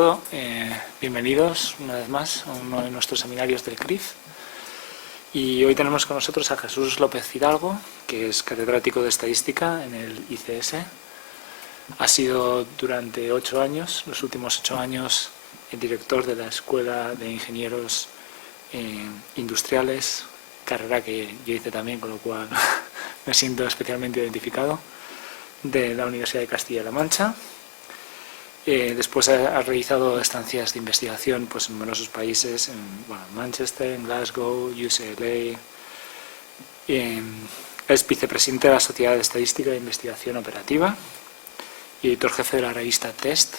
todo, bienvenidos una vez más a uno de nuestros seminarios del CRIF. Y hoy tenemos con nosotros a Jesús López Hidalgo, que es catedrático de Estadística en el ICS. Ha sido durante 8 años, los últimos 8 años, el director de la Escuela de Ingenieros Industriales, carrera que yo hice también, con lo cual me siento especialmente identificado, de la Universidad de Castilla-La Mancha. Después ha realizado estancias de investigación pues, en numerosos países, en Manchester, en Glasgow, UCLA. Es vicepresidente de la Sociedad de Estadística e Investigación Operativa y editor jefe de la revista Test.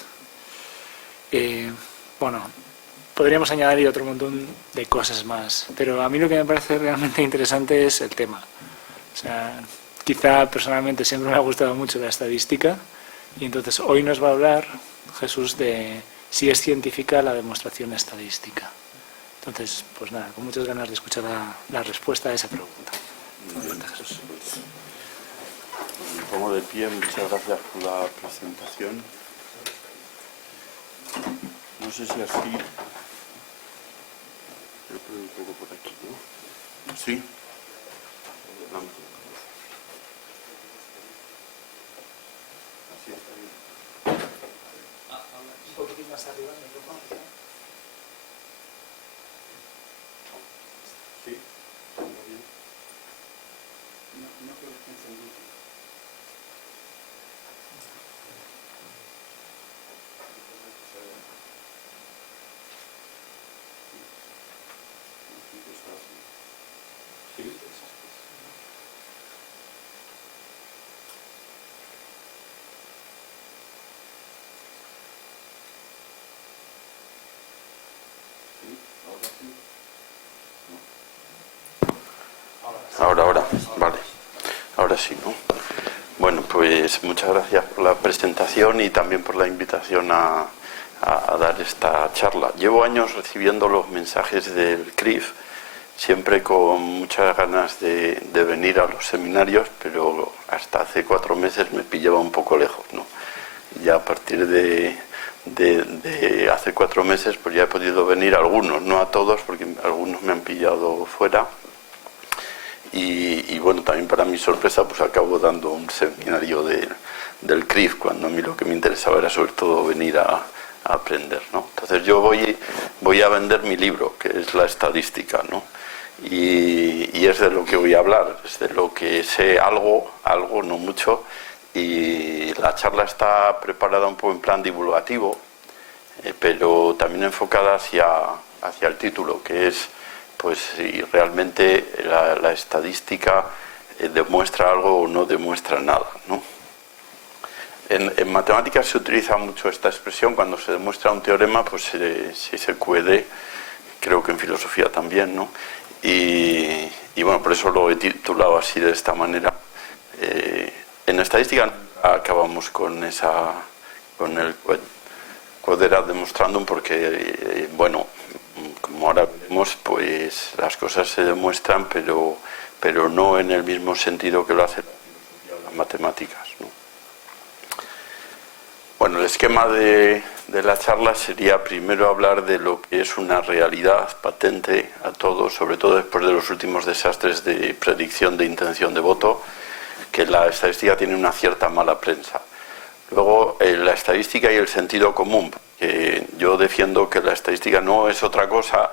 Podríamos añadir otro montón de cosas más, pero a mí lo que me parece realmente interesante es el tema. O sea, quizá personalmente siempre me ha gustado mucho la estadística y entonces hoy nos va a hablar Jesús de si es científica la demostración estadística. Entonces, pues nada, con muchas ganas de escuchar la respuesta a esa pregunta. Adelante, Jesús. Me pongo de pie, muchas gracias por la presentación. No sé si así... Voy a poner un poco por aquí, ¿no? ¿Sí? Así está bien. Un poquitín más arriba el micrófono. ¿Sí? ¿Está bien? No creo que esté encendido. ¿Sí? Ahora, vale. Ahora sí, ¿no? Bueno, pues muchas gracias por la presentación y también por la invitación a dar esta charla. Llevo años recibiendo los mensajes del CRIF, siempre con muchas ganas de venir a los seminarios, pero hasta hace 4 meses me pillaba un poco lejos, ¿no? Ya a partir de hace 4 meses pues ya he podido venir a algunos, no a todos, porque algunos me han pillado fuera. Y bueno, también para mi sorpresa pues acabo dando un seminario del CRIF, cuando a mí lo que me interesaba era sobre todo venir a aprender, ¿no? Entonces yo voy a vender mi libro, que es la estadística, ¿no? Y es de lo que voy a hablar, es de lo que sé algo, no mucho, y la charla está preparada un poco en plan divulgativo, pero también enfocada hacia el título, que es pues si realmente la estadística demuestra algo o no demuestra nada, ¿no? En matemáticas se utiliza mucho esta expresión cuando se demuestra un teorema, pues si se QED, creo que en filosofía también, ¿no? Y bueno, por eso lo he titulado así, de esta manera. En estadística acabamos con el quadratic demonstrandum porque, bueno, como ahora vemos, pues las cosas se demuestran, pero no en el mismo sentido que lo hace las matemáticas, ¿no? Bueno, el esquema de la charla sería primero hablar de lo que es una realidad patente a todos, sobre todo después de los últimos desastres de predicción de intención de voto, que la estadística tiene una cierta mala prensa. Luego, la estadística y el sentido común. Yo defiendo que la estadística no es otra cosa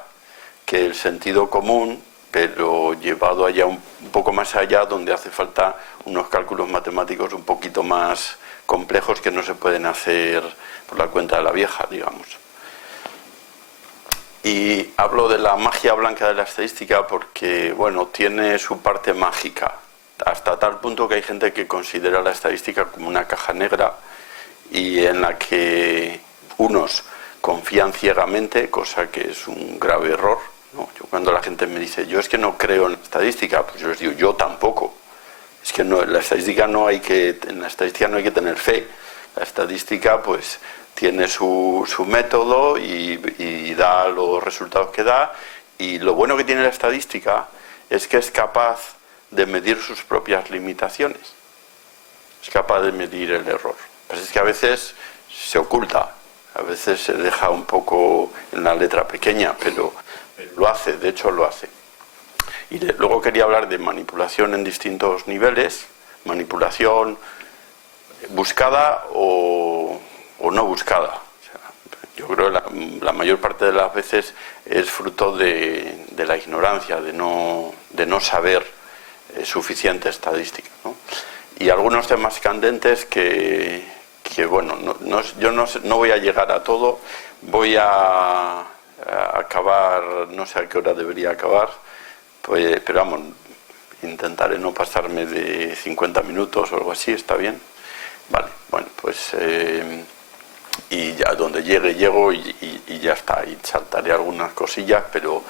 que el sentido común, pero llevado allá un poco más allá, donde hace falta unos cálculos matemáticos un poquito más complejos que no se pueden hacer por la cuenta de la vieja, digamos. Y hablo de la magia blanca de la estadística porque, bueno, tiene su parte mágica, hasta tal punto que hay gente que considera la estadística como una caja negra y en la que unos confían ciegamente, cosa que es un grave error, ¿no? Yo, cuando la gente me dice, yo es que no creo en la estadística, pues yo les digo, yo tampoco. Es que no, en la estadística no hay que tener fe. La estadística pues tiene su método y da los resultados que da, y lo bueno que tiene la estadística es que es capaz de medir sus propias limitaciones, es capaz de medir el error. Pues es que a veces se oculta. A veces se deja un poco en la letra pequeña, pero lo hace, de hecho lo hace. Y luego quería hablar de manipulación en distintos niveles, manipulación buscada o no buscada. O sea, yo creo que la mayor parte de las veces es fruto de la ignorancia, de no saber suficiente estadística, ¿no? Y algunos temas candentes que bueno, yo no voy a llegar a todo, voy a acabar, no sé a qué hora debería acabar, pues, pero vamos, intentaré no pasarme de 50 minutos o algo así, ¿está bien? Vale, bueno, pues y ya donde llego y ya está, y saltaré algunas cosillas, pero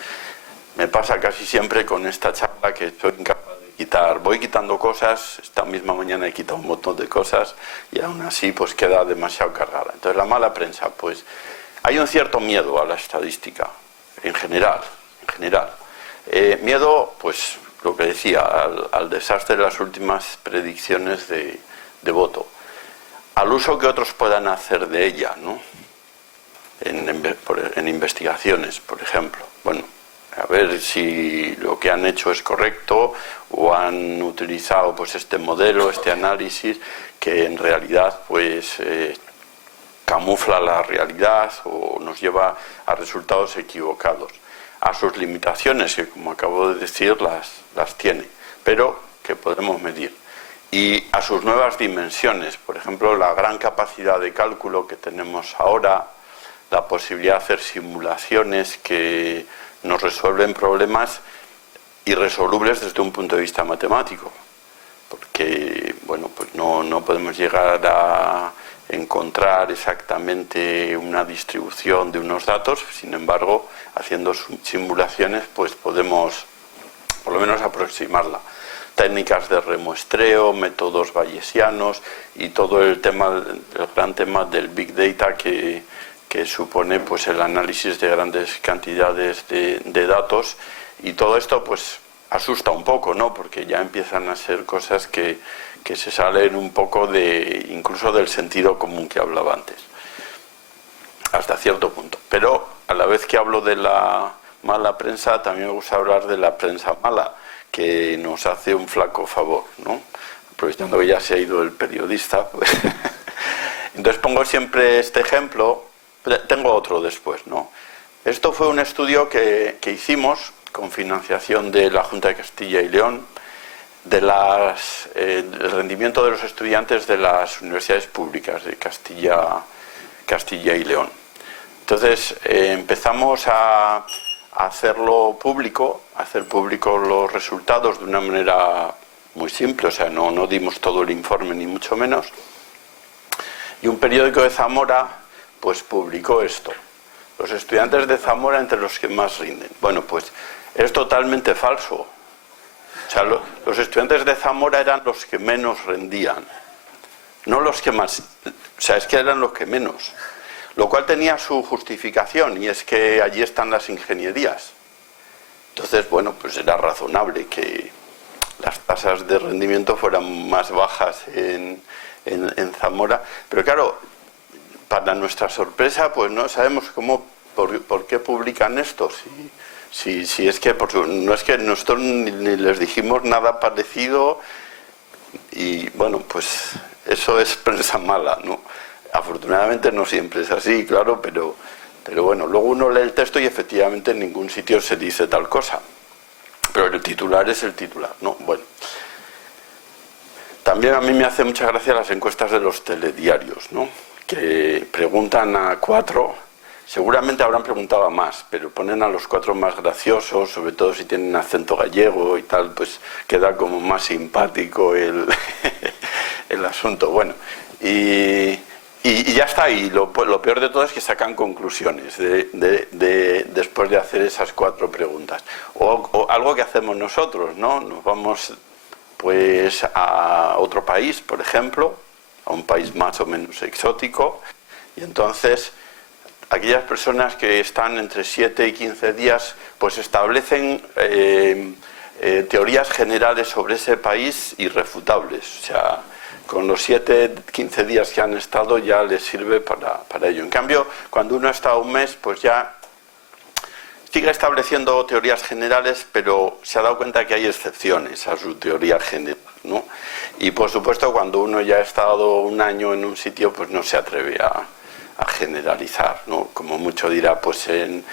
me pasa casi siempre con esta charla que soy incapaz de quitar, voy quitando cosas, esta misma mañana he quitado un montón de cosas y aún así pues queda demasiado cargada. Entonces la mala prensa, pues hay un cierto miedo a la estadística, en general. Miedo, pues lo que decía, al desastre de las últimas predicciones de voto, al uso que otros puedan hacer de ella, ¿no? En investigaciones, por ejemplo. Bueno, a ver si lo que han hecho es correcto o han utilizado pues este modelo, este análisis, que en realidad pues camufla la realidad o nos lleva a resultados equivocados. A sus limitaciones, que como acabo de decir, las tiene, pero que podemos medir. Y a sus nuevas dimensiones, por ejemplo, la gran capacidad de cálculo que tenemos ahora, la posibilidad de hacer simulaciones que nos resuelven problemas irresolubles desde un punto de vista matemático, porque bueno, pues no podemos llegar a encontrar exactamente una distribución de unos datos, sin embargo, haciendo simulaciones, pues podemos por lo menos aproximarla. Técnicas de remuestreo, métodos bayesianos y todo el gran tema del Big Data que supone pues el análisis de grandes cantidades de datos, y todo esto pues asusta un poco, ¿no? Porque ya empiezan a ser cosas que se salen un poco incluso del sentido común que hablaba antes, hasta cierto punto. Pero a la vez que hablo de la mala prensa, también me gusta hablar de la prensa mala, que nos hace un flaco favor, ¿no? Aprovechando que ya se ha ido el periodista, pues entonces pongo siempre este ejemplo, tengo otro después, ¿no? Esto fue un estudio que hicimos con financiación de la Junta de Castilla y León, del rendimiento de los estudiantes de las universidades públicas de Castilla y León. Entonces empezamos a hacerlo público, hacer públicos los resultados de una manera muy simple, o sea, no dimos todo el informe ni mucho menos, y un periódico de Zamora pues publicó esto: los estudiantes de Zamora entre los que más rinden. Bueno, pues es totalmente falso. O sea, los estudiantes de Zamora eran los que menos rendían, no los que más, o sea, es que eran los que menos. Lo cual tenía su justificación, y es que allí están las ingenierías. Entonces, bueno, pues era razonable que las tasas de rendimiento fueran más bajas en Zamora. Pero claro, para nuestra sorpresa, pues no sabemos por qué publican esto. Si es que no es que nosotros ni les dijimos nada parecido, y bueno, pues eso es prensa mala, ¿no? Afortunadamente no siempre es así, claro, pero bueno, luego uno lee el texto y efectivamente en ningún sitio se dice tal cosa. Pero el titular es el titular, ¿no? Bueno. También a mí me hace mucha gracia las encuestas de los telediarios, ¿no? Que preguntan a 4, seguramente habrán preguntado a más, pero ponen a los 4 más graciosos, sobre todo si tienen acento gallego y tal, pues queda como más simpático el asunto. Bueno, y ya está, y lo peor de todo es que sacan conclusiones después de hacer esas 4 preguntas. O algo que hacemos nosotros, ¿no? Nos vamos pues a otro país, por ejemplo, a un país más o menos exótico, y entonces aquellas personas que están entre 7 y 15 días pues establecen teorías generales sobre ese país irrefutables. O sea, con los 7, 15 días que han estado ya les sirve para ello. En cambio, cuando uno ha estado un mes, pues ya sigue estableciendo teorías generales, pero se ha dado cuenta que hay excepciones a su teoría general, ¿no? Y por supuesto, cuando uno ya ha estado un año en un sitio, pues no se atreve a generalizar, ¿no? Como mucho dirá, pues en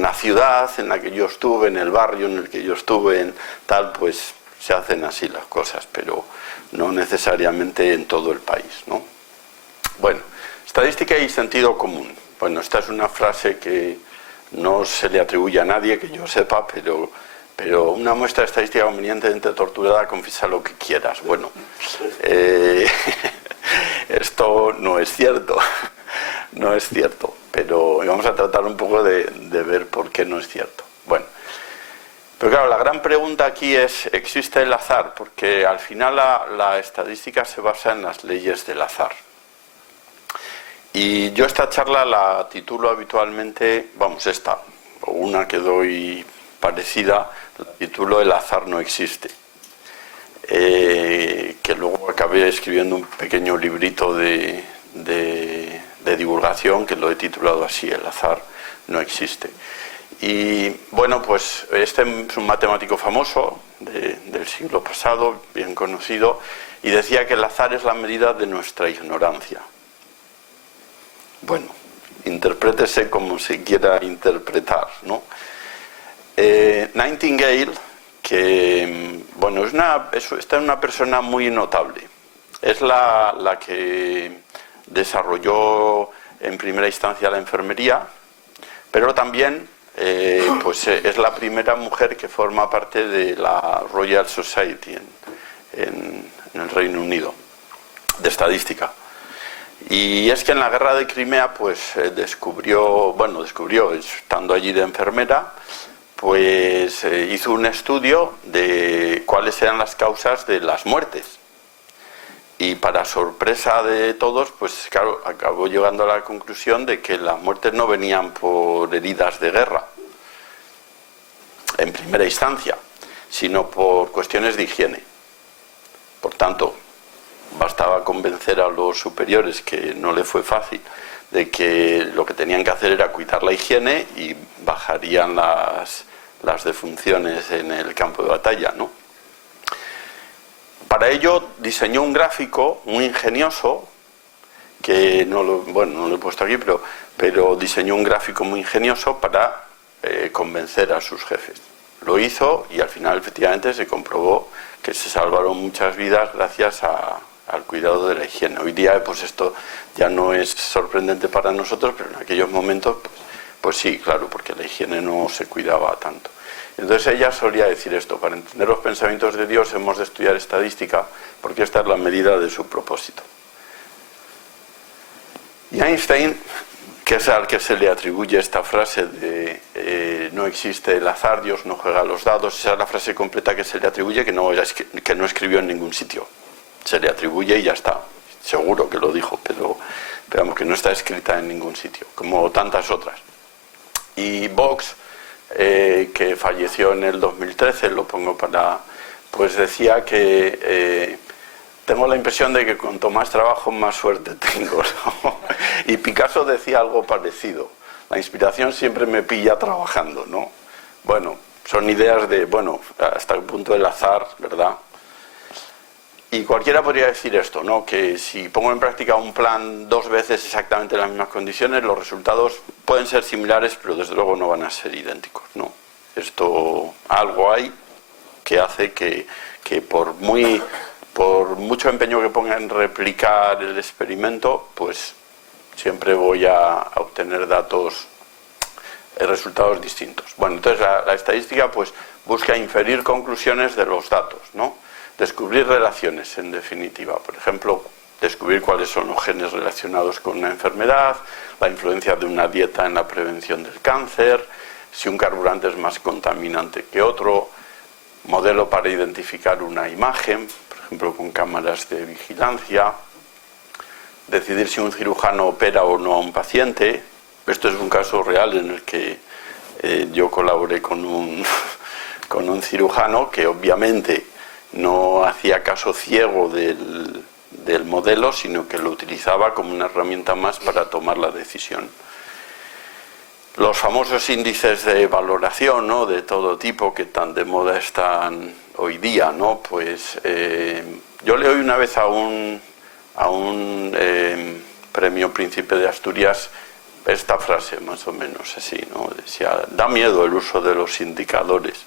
la ciudad en la que yo estuve, en el barrio en el que yo estuve, en tal, pues se hacen así las cosas, pero no necesariamente en todo el país, ¿no? Bueno, estadística y sentido común. Bueno, esta es una frase que no se le atribuye a nadie, que yo sepa, pero una muestra de estadística convenientemente torturada confiesa lo que quieras. Bueno, esto no es cierto, no es cierto, pero vamos a tratar un poco de ver por qué no es cierto. Bueno, pero claro, la gran pregunta aquí es, ¿existe el azar? Porque al final la estadística se basa en las leyes del azar. Y yo esta charla la titulo habitualmente, vamos, esta, o una que doy parecida, la titulo El azar no existe. Que luego acabé escribiendo un pequeño librito de divulgación que lo he titulado así, El azar no existe. Y bueno, pues este es un matemático famoso del siglo pasado, bien conocido, y decía que el azar es la medida de nuestra ignorancia. Bueno, interprétese como se quiera interpretar, ¿no? Nightingale, que bueno, esta es una persona muy notable. Es la que desarrolló en primera instancia la enfermería, pero también pues es la primera mujer que forma parte de la Royal Society en el Reino Unido, de estadística. Y es que en la guerra de Crimea pues descubrió, estando allí de enfermera, pues hizo un estudio de cuáles eran las causas de las muertes. Y para sorpresa de todos, pues claro, acabó llegando a la conclusión de que las muertes no venían por heridas de guerra, en primera instancia, sino por cuestiones de higiene. Por tanto, bastaba convencer a los superiores, que no le fue fácil, de que lo que tenían que hacer era cuidar la higiene y bajarían las defunciones en el campo de batalla, ¿no? Para ello diseñó un gráfico muy ingenioso, que no lo he puesto aquí, pero diseñó un gráfico muy ingenioso para convencer a sus jefes. Lo hizo y al final efectivamente se comprobó que se salvaron muchas vidas gracias al cuidado de la higiene. Hoy día pues esto ya no es sorprendente para nosotros, pero en aquellos momentos pues sí, claro, porque la higiene no se cuidaba tanto. Entonces ella solía decir esto: para entender los pensamientos de Dios hemos de estudiar estadística, porque esta es la medida de su propósito. Y Einstein, que es al que se le atribuye esta frase de no existe el azar, Dios no juega a los dados, esa es la frase completa que se le atribuye, que no escribió en ningún sitio. Se le atribuye y ya está. Seguro que lo dijo, pero vamos, que no está escrita en ningún sitio, como tantas otras. Y Box, que falleció en el 2013, lo pongo pues decía que tengo la impresión de que cuanto más trabajo, más suerte tengo, ¿no? Y Picasso decía algo parecido: la inspiración siempre me pilla trabajando, ¿no? Bueno, son ideas de, hasta el punto del azar, ¿verdad? Y cualquiera podría decir esto, ¿no? Que si pongo en práctica un plan 2 veces exactamente en las mismas condiciones, los resultados pueden ser similares, pero desde luego no van a ser idénticos, ¿no? Algo hay que hace que por mucho empeño que ponga en replicar el experimento, pues siempre voy a obtener resultados distintos. Bueno, entonces la estadística pues busca inferir conclusiones de los datos, ¿no? Descubrir relaciones, en definitiva. Por ejemplo, descubrir cuáles son los genes relacionados con una enfermedad, la influencia de una dieta en la prevención del cáncer, si un carburante es más contaminante que otro, modelo para identificar una imagen, por ejemplo con cámaras de vigilancia, decidir si un cirujano opera o no a un paciente. Esto es un caso real en el que yo colaboré con un cirujano que obviamente no hacía caso ciego del modelo, sino que lo utilizaba como una herramienta más para tomar la decisión. Los famosos índices de valoración, ¿no?, de todo tipo que tan de moda están hoy día, ¿no? Pues yo le oí una vez a un premio Príncipe de Asturias esta frase, más o menos así, ¿no? Decía, da miedo el uso de los indicadores.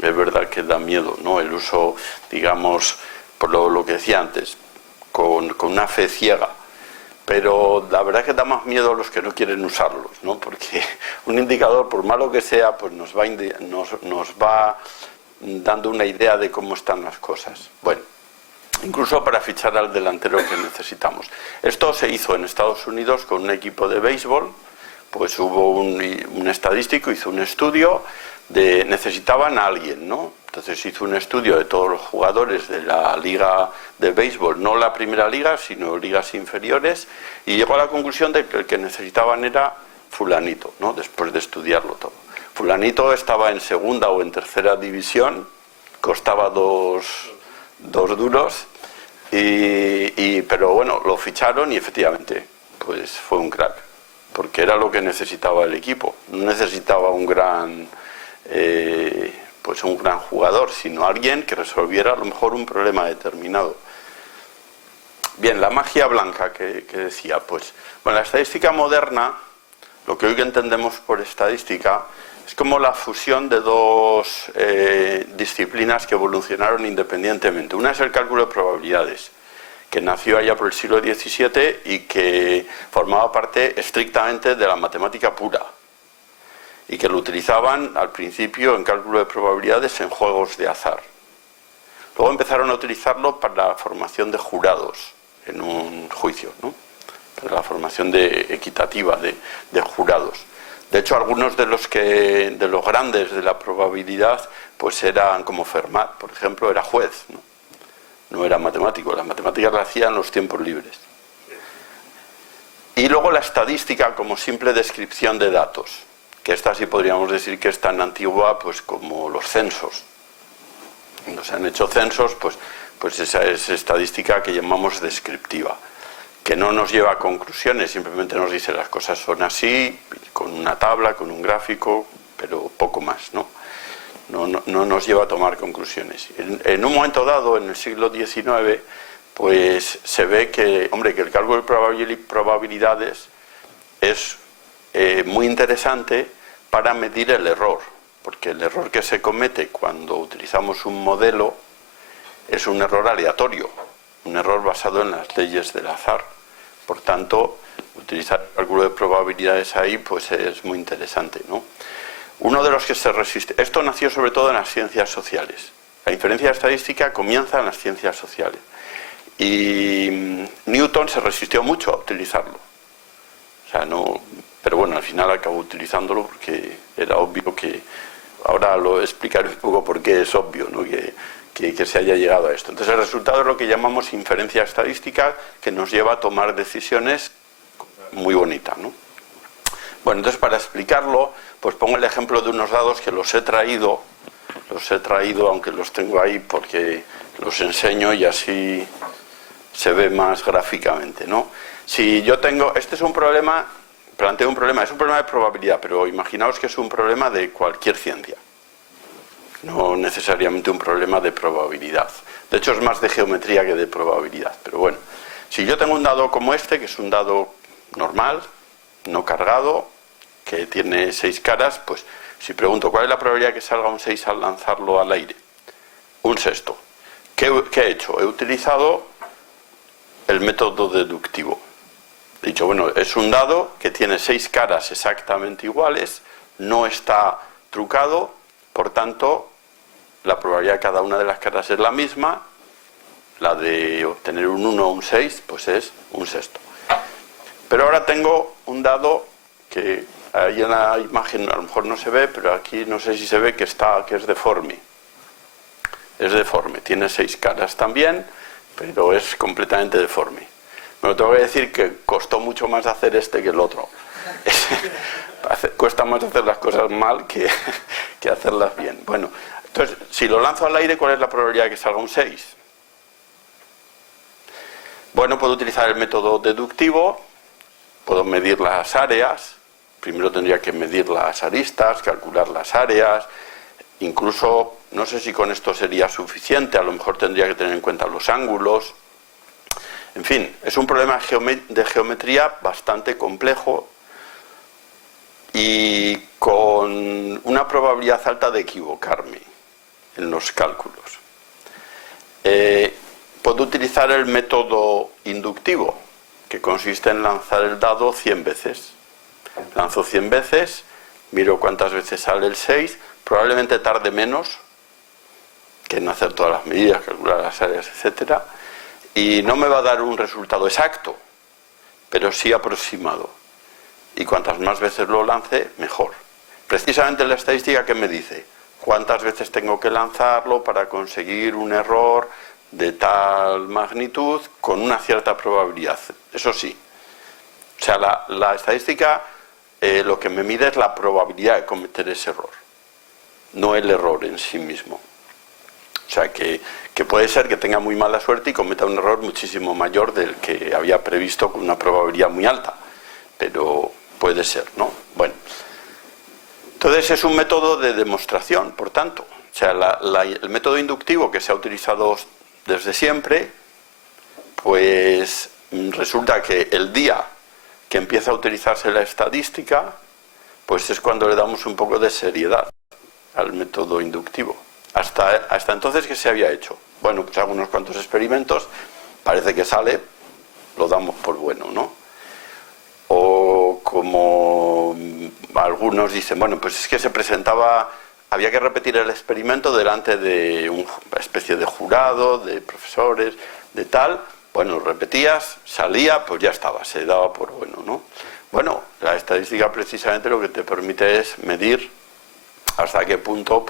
Es verdad que da miedo, ¿no?, el uso, digamos, por lo que decía antes, con una fe ciega. Pero la verdad es que da más miedo a los que no quieren usarlos, ¿no? Porque un indicador, por malo que sea, pues nos va dando una idea de cómo están las cosas. Bueno, incluso para fichar al delantero que necesitamos. Esto se hizo en Estados Unidos con un equipo de béisbol, pues hubo un estadístico, hizo un estudio necesitaban a alguien, ¿no? Entonces hizo un estudio de todos los jugadores de la liga de béisbol, no la primera liga, sino ligas inferiores, y llegó a la conclusión de que el que necesitaban era fulanito, ¿no?, después de estudiarlo todo. Fulanito estaba en segunda o en tercera división, costaba dos duros, pero bueno, lo ficharon y efectivamente, pues fue un crack, porque era lo que necesitaba el equipo. No necesitaba un gran jugador, sino alguien que resolviera a lo mejor un problema determinado. Bien, la magia blanca que decía, pues, bueno, la estadística moderna, lo que hoy entendemos por estadística, es como la fusión de dos disciplinas que evolucionaron independientemente. Una es el cálculo de probabilidades, que nació allá por el siglo XVII y que formaba parte estrictamente de la matemática pura, y que lo utilizaban al principio en cálculo de probabilidades en juegos de azar. Luego empezaron a utilizarlo para la formación de jurados en un juicio, ¿no?, para la formación equitativa de jurados. De hecho, algunos de los grandes de la probabilidad, pues eran como Fermat, por ejemplo, era juez, ¿no? No era matemático, las matemáticas las hacía en los tiempos libres. Y luego la estadística como simple descripción de datos, que esta sí podríamos decir que es tan antigua pues como los censos. Cuando se han hecho censos, pues esa es estadística que llamamos descriptiva, que no nos lleva a conclusiones, simplemente nos dice las cosas son así, con una tabla, con un gráfico, pero poco más, ¿no? No nos lleva a tomar conclusiones. En un momento dado, en el siglo XIX, pues se ve que, que el cálculo de probabilidades es muy interesante para medir el error, porque el error que se comete cuando utilizamos un modelo es un error aleatorio, un error basado en las leyes del azar. Por tanto, utilizar el cálculo de probabilidades ahí pues es muy interesante, ¿no? Uno de los que se resiste, esto nació sobre todo en las ciencias sociales. La inferencia estadística comienza en las ciencias sociales y Newton se resistió mucho a utilizarlo. O sea, no, pero bueno, al final acabó utilizándolo porque era obvio que, ahora lo explicaré un poco por qué es obvio, ¿no?, que se haya llegado a esto. Entonces el resultado es lo que llamamos inferencia estadística, que nos lleva a tomar decisiones muy bonitas, ¿no? Bueno, entonces para explicarlo, pues pongo el ejemplo de unos dados que los he traído, aunque los tengo ahí porque los enseño y así se ve más gráficamente, ¿no? Si yo tengo, este es un problema, planteo un problema, es un problema de probabilidad, pero imaginaos que es un problema de cualquier ciencia, no necesariamente un problema de probabilidad. De hecho es más de geometría que de probabilidad, pero bueno, si yo tengo un dado como este, que es un dado normal, no cargado, que tiene 6 caras, pues si pregunto cuál es la probabilidad que salga un 6 al lanzarlo al aire, un sexto. ¿Qué he hecho? He utilizado el método deductivo. He dicho, bueno, es un dado que tiene 6 caras exactamente iguales, no está trucado, por tanto, la probabilidad de cada una de las caras es la misma, la de obtener un 1 o un 6, pues es un sexto. Pero ahora tengo un dado que ahí en la imagen a lo mejor no se ve, pero aquí no sé si se ve que es deforme. Es deforme, tiene 6 caras también, pero es completamente deforme. Me lo tengo que decir que costó mucho más hacer este que el otro. Cuesta más hacer las cosas mal que hacerlas bien. Bueno, entonces, si lo lanzo al aire, ¿cuál es la probabilidad de que salga un 6? Bueno, puedo utilizar el método deductivo, puedo medir las áreas, primero tendría que medir las aristas, calcular las áreas, incluso, no sé si con esto sería suficiente, a lo mejor tendría que tener en cuenta los ángulos. En fin, es un problema de geometría bastante complejo y con una probabilidad alta de equivocarme en los cálculos. Puedo utilizar el método inductivo, que consiste en lanzar el dado 100 veces. Lanzo 100 veces, miro cuántas veces sale el 6, probablemente tarde menos que en hacer todas las medidas, calcular las áreas, etc. Y no me va a dar un resultado exacto, pero sí aproximado. Y cuantas más veces lo lance, mejor. Precisamente la estadística que me dice cuántas veces tengo que lanzarlo para conseguir un error de tal magnitud con una cierta probabilidad. Eso sí. O sea, la estadística lo que me mide es la probabilidad de cometer ese error, no el error en sí mismo. O sea, que puede ser que tenga muy mala suerte y cometa un error muchísimo mayor del que había previsto con una probabilidad muy alta. Pero puede ser, ¿no? Bueno. Entonces es un método de demostración, por tanto. O sea, el método inductivo que se ha utilizado desde siempre, pues resulta que el día que empieza a utilizarse la estadística, pues es cuando le damos un poco de seriedad al método inductivo. Hasta entonces, ¿qué se había hecho? Bueno, pues hago unos cuantos experimentos, parece que sale, lo damos por bueno, ¿no? O como algunos dicen, bueno, pues es que se presentaba, había que repetir el experimento delante de una especie de jurado, de profesores, de tal. Bueno, repetías, salía, pues ya estaba, se daba por bueno, ¿no? Bueno, la estadística precisamente lo que te permite es medir hasta qué punto,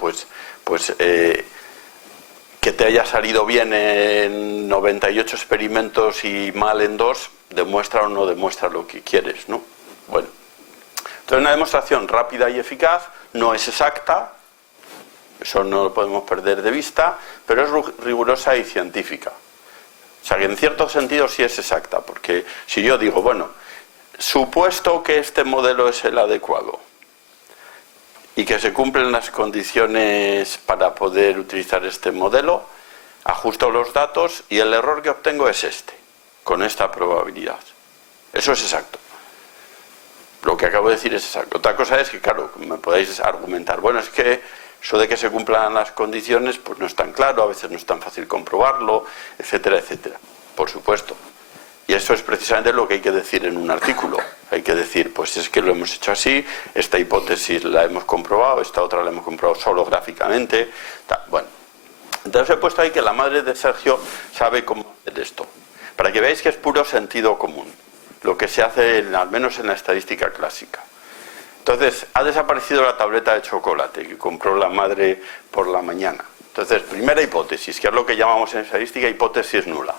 que te haya salido bien en 98 experimentos y mal en 2, demuestra o no demuestra lo que quieres, ¿no? Bueno, entonces una demostración rápida y eficaz, no es exacta, eso no lo podemos perder de vista, pero es rigurosa y científica. O sea que en cierto sentido sí es exacta, porque si yo digo, bueno, supuesto que este modelo es el adecuado y que se cumplen las condiciones para poder utilizar este modelo, ajusto los datos y el error que obtengo es este, con esta probabilidad. Eso es exacto. Lo que acabo de decir es exacto. Otra cosa es que, claro, me podéis argumentar, bueno, es que eso de que se cumplan las condiciones pues no es tan claro, a veces no es tan fácil comprobarlo, etcétera, etcétera. Por supuesto. Y eso es precisamente lo que hay que decir en un artículo. Hay que decir, pues es que lo hemos hecho así, esta hipótesis la hemos comprobado, esta otra la hemos comprobado solo gráficamente. Bueno, entonces he puesto ahí que la madre de Sergio sabe cómo hacer esto. Para que veáis que es puro sentido común, lo que se hace al menos en la estadística clásica. Entonces, ha desaparecido la tableta de chocolate que compró la madre por la mañana. Entonces, primera hipótesis, que es lo que llamamos en estadística hipótesis nula.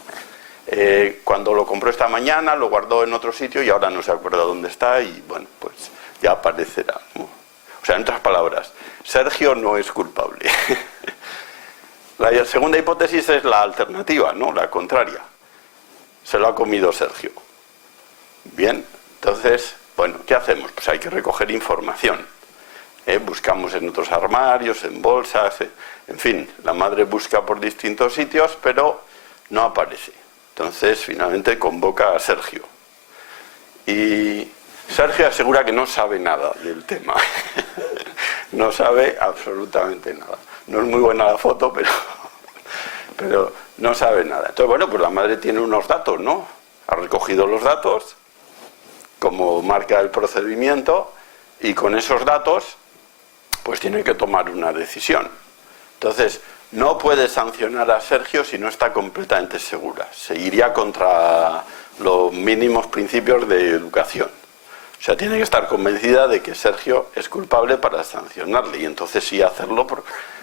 Cuando lo compró esta mañana, lo guardó en otro sitio y ahora no se acuerda dónde está y, bueno, pues ya aparecerá, ¿no? O sea, en otras palabras, Sergio no es culpable. La segunda hipótesis es la alternativa, ¿no? La contraria. Se lo ha comido Sergio. Bien, entonces, bueno, ¿qué hacemos? Pues hay que recoger información. Buscamos en otros armarios, en bolsas, en fin, la madre busca por distintos sitios, pero no aparece. Entonces, finalmente convoca a Sergio. Y Sergio asegura que no sabe nada del tema. No sabe absolutamente nada. No es muy buena la foto, pero no sabe nada. Entonces, bueno, pues la madre tiene unos datos, ¿no? Ha recogido los datos, como marca el procedimiento, y con esos datos, pues tiene que tomar una decisión. Entonces, no puede sancionar a Sergio si no está completamente segura. Se iría contra los mínimos principios de educación. O sea, tiene que estar convencida de que Sergio es culpable para sancionarle, y entonces sí hacerlo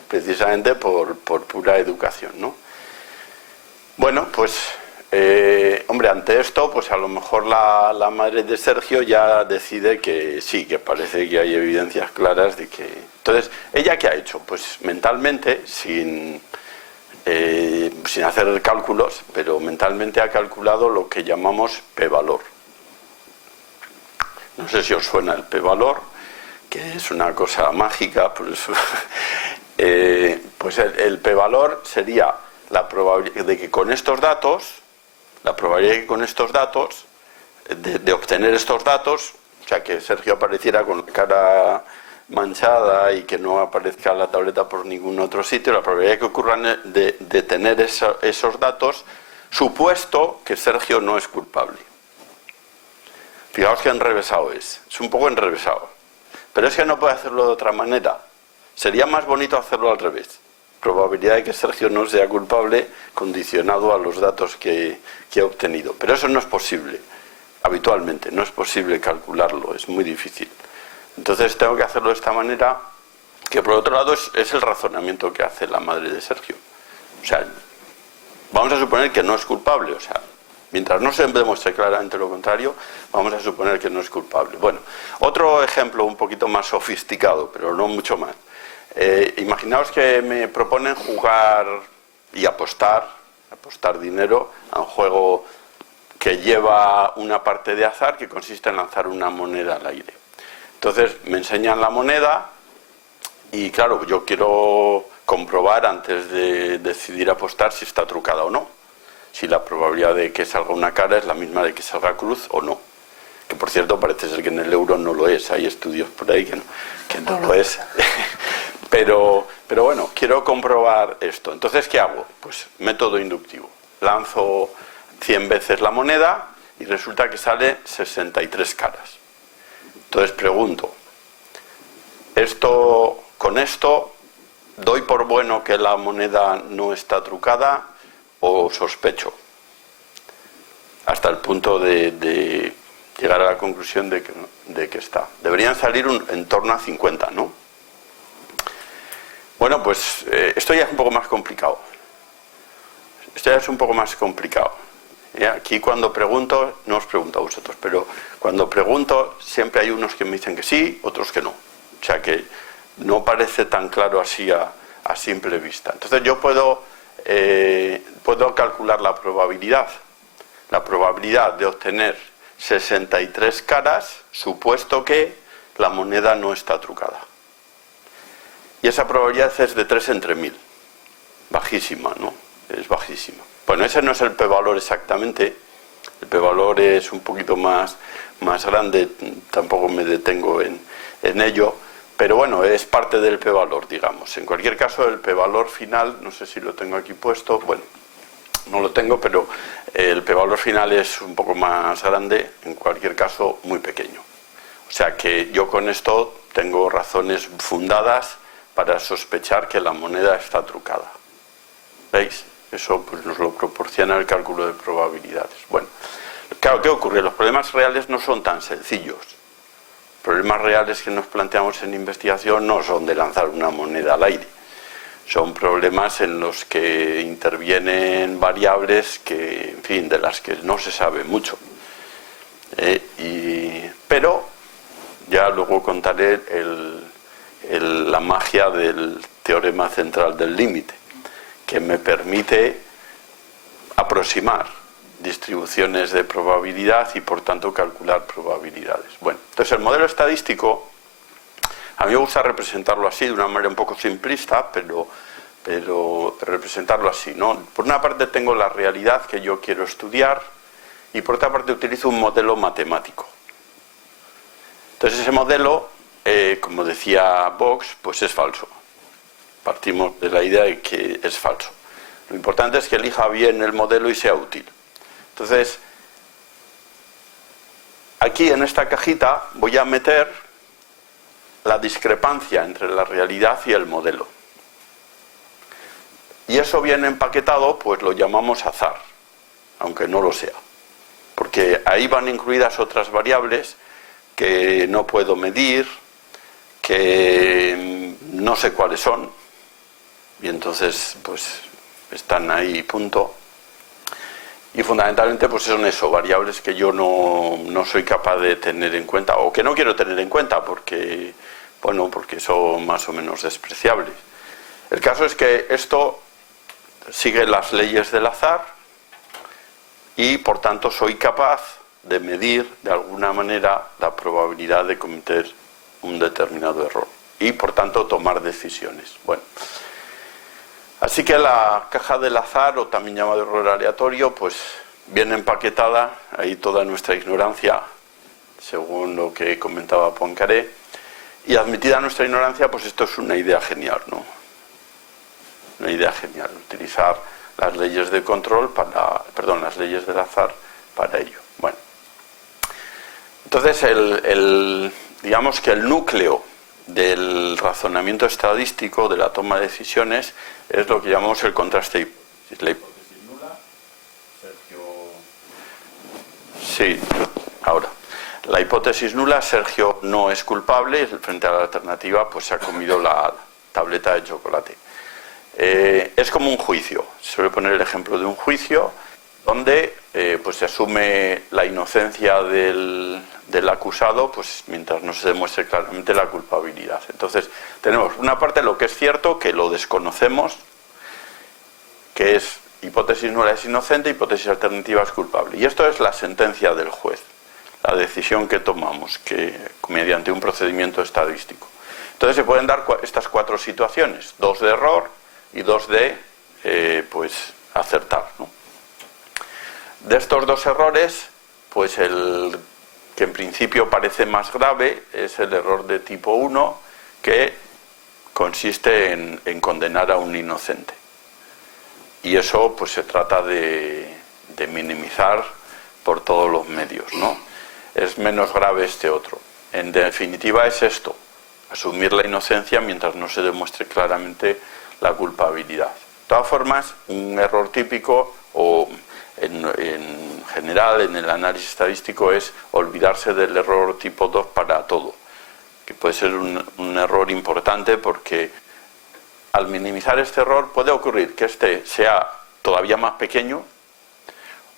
precisamente por pura educación, ¿no? Bueno, pues, hombre, ante esto, pues a lo mejor la madre de Sergio ya decide que sí, que parece que hay evidencias claras de que... Entonces, ¿ella qué ha hecho? Pues mentalmente, sin sin hacer cálculos, pero mentalmente ha calculado lo que llamamos p-valor. No sé si os suena el p-valor, que es una cosa mágica, por eso. Pues el p-valor sería la probabilidad de que con estos datos, de obtener estos datos, o sea, que Sergio apareciera con la cara manchada y que no aparezca la tableta por ningún otro sitio, la probabilidad que ocurran de tener esos datos, supuesto que Sergio no es culpable. Fijaos que enrevesado es un poco enrevesado, pero es que no puede hacerlo de otra manera. Sería más bonito hacerlo al revés. Probabilidad de que Sergio no sea culpable condicionado a los datos que ha obtenido. Pero eso no es posible, habitualmente, no es posible calcularlo, es muy difícil. Entonces tengo que hacerlo de esta manera, que por otro lado es el razonamiento que hace la madre de Sergio. O sea, vamos a suponer que no es culpable, o sea, mientras no se demuestre claramente lo contrario, vamos a suponer que no es culpable. Bueno, otro ejemplo un poquito más sofisticado, pero no mucho más. Imaginaos que me proponen jugar y apostar dinero a un juego que lleva una parte de azar que consiste en lanzar una moneda al aire. Entonces me enseñan la moneda y claro, yo quiero comprobar antes de decidir apostar si está trucada o no. Si la probabilidad de que salga una cara es la misma de que salga cruz o no. Que por cierto parece ser que en el euro no lo es, hay estudios por ahí que no lo es. Pero bueno, quiero comprobar esto. Entonces, ¿qué hago? Pues método inductivo. Lanzo 100 veces la moneda y resulta que sale 63 caras. Entonces pregunto, ¿con esto doy por bueno que la moneda no está trucada o sospecho? Hasta el punto de llegar a la conclusión de que está. Deberían salir en torno a 50, ¿no? Bueno, pues esto ya es un poco más complicado. Aquí cuando pregunto, no os pregunto a vosotros, pero cuando pregunto siempre hay unos que me dicen que sí, otros que no. O sea que no parece tan claro así a simple vista. Entonces yo puedo calcular la probabilidad de obtener 63 caras, supuesto que la moneda no está trucada. Y esa probabilidad es de 3 entre 1000. Bajísima, ¿no? Es bajísima. Bueno, ese no es el p-valor exactamente. El p-valor es un poquito más grande, tampoco me detengo en ello. Pero bueno, es parte del p-valor, digamos. En cualquier caso, el p-valor final, no sé si lo tengo aquí puesto, bueno, no lo tengo, pero el p-valor final es un poco más grande, en cualquier caso, muy pequeño. O sea que yo con esto tengo razones fundadas para sospechar que la moneda está trucada. ¿Veis? Eso pues, nos lo proporciona el cálculo de probabilidades. Bueno, claro, ¿qué ocurre? Los problemas reales no son tan sencillos. Los problemas reales que nos planteamos en investigación no son de lanzar una moneda al aire. Son problemas en los que intervienen variables que, en fin, de las que no se sabe mucho. Pero ya luego contaré la magia del teorema central del límite, que me permite aproximar distribuciones de probabilidad y por tanto calcular probabilidades. Bueno, entonces el modelo estadístico, a mí me gusta representarlo así, de una manera un poco simplista, pero representarlo así, ¿no? Por una parte tengo la realidad que yo quiero estudiar y por otra parte utilizo un modelo matemático. Entonces ese modelo, como decía Box, pues es falso. Partimos de la idea de que es falso. Lo importante es que elija bien el modelo y sea útil. Entonces, aquí en esta cajita voy a meter la discrepancia entre la realidad y el modelo. Y eso bien empaquetado, pues lo llamamos azar, aunque no lo sea. Porque ahí van incluidas otras variables que no puedo medir, que no sé cuáles son, y entonces pues están ahí, punto. Y fundamentalmente pues son eso, variables que yo no soy capaz de tener en cuenta, o que no quiero tener en cuenta porque, bueno, porque son más o menos despreciables. El caso es que esto sigue las leyes del azar y por tanto soy capaz de medir de alguna manera la probabilidad de cometer un determinado error y por tanto tomar decisiones. Bueno, así que la caja del azar, o también llamado error aleatorio, pues viene empaquetada ahí toda nuestra ignorancia, según lo que comentaba Poincaré, y admitida nuestra ignorancia, pues esto es una idea genial, ¿no? Una idea genial, utilizar las leyes de control para, perdón, las leyes del azar para ello. Bueno, entonces digamos que el núcleo del razonamiento estadístico, de la toma de decisiones, es lo que llamamos el contraste hipótesis. La hipótesis nula, Sergio... Sí, ahora. La hipótesis nula, Sergio no es culpable, y frente a la alternativa pues se ha comido la tableta de chocolate. Es como un juicio, se suele poner el ejemplo de un juicio donde pues se asume la inocencia del acusado, pues mientras no se demuestre claramente la culpabilidad. Entonces tenemos una parte lo que es cierto, que lo desconocemos, que es hipótesis nula es inocente, hipótesis alternativa es culpable. Y esto es la sentencia del juez, la decisión que tomamos, que mediante un procedimiento estadístico. Entonces se pueden dar estas cuatro situaciones, 2 de error y 2 de pues acertar, ¿no? De estos 2 errores, pues el que en principio parece más grave es el error de tipo 1, que consiste en condenar a un inocente. Y eso pues se trata de minimizar por todos los medios, ¿no? Es menos grave este otro. En definitiva es esto, asumir la inocencia mientras no se demuestre claramente la culpabilidad. De todas formas, un error típico, o en general en el análisis estadístico, es olvidarse del error tipo 2 para todo, que puede ser un error importante, porque al minimizar este error puede ocurrir que este sea todavía más pequeño,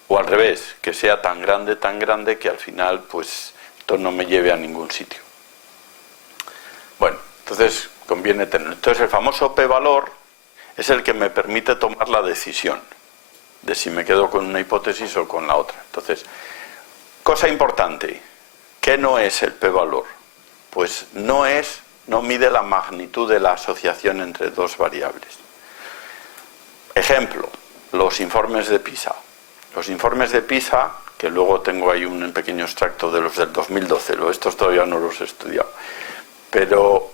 o al revés, que sea tan grande que al final pues esto no me lleve a ningún sitio. Bueno, entonces conviene tener. Entonces el famoso p-valor es el que me permite tomar la decisión de si me quedo con una hipótesis o con la otra. Entonces, cosa importante, ¿qué no es el p-valor? Pues no mide la magnitud de la asociación entre 2 variables. Ejemplo, los informes de PISA. Los informes de PISA, que luego tengo ahí un pequeño extracto de los del 2012, estos todavía no los he estudiado, pero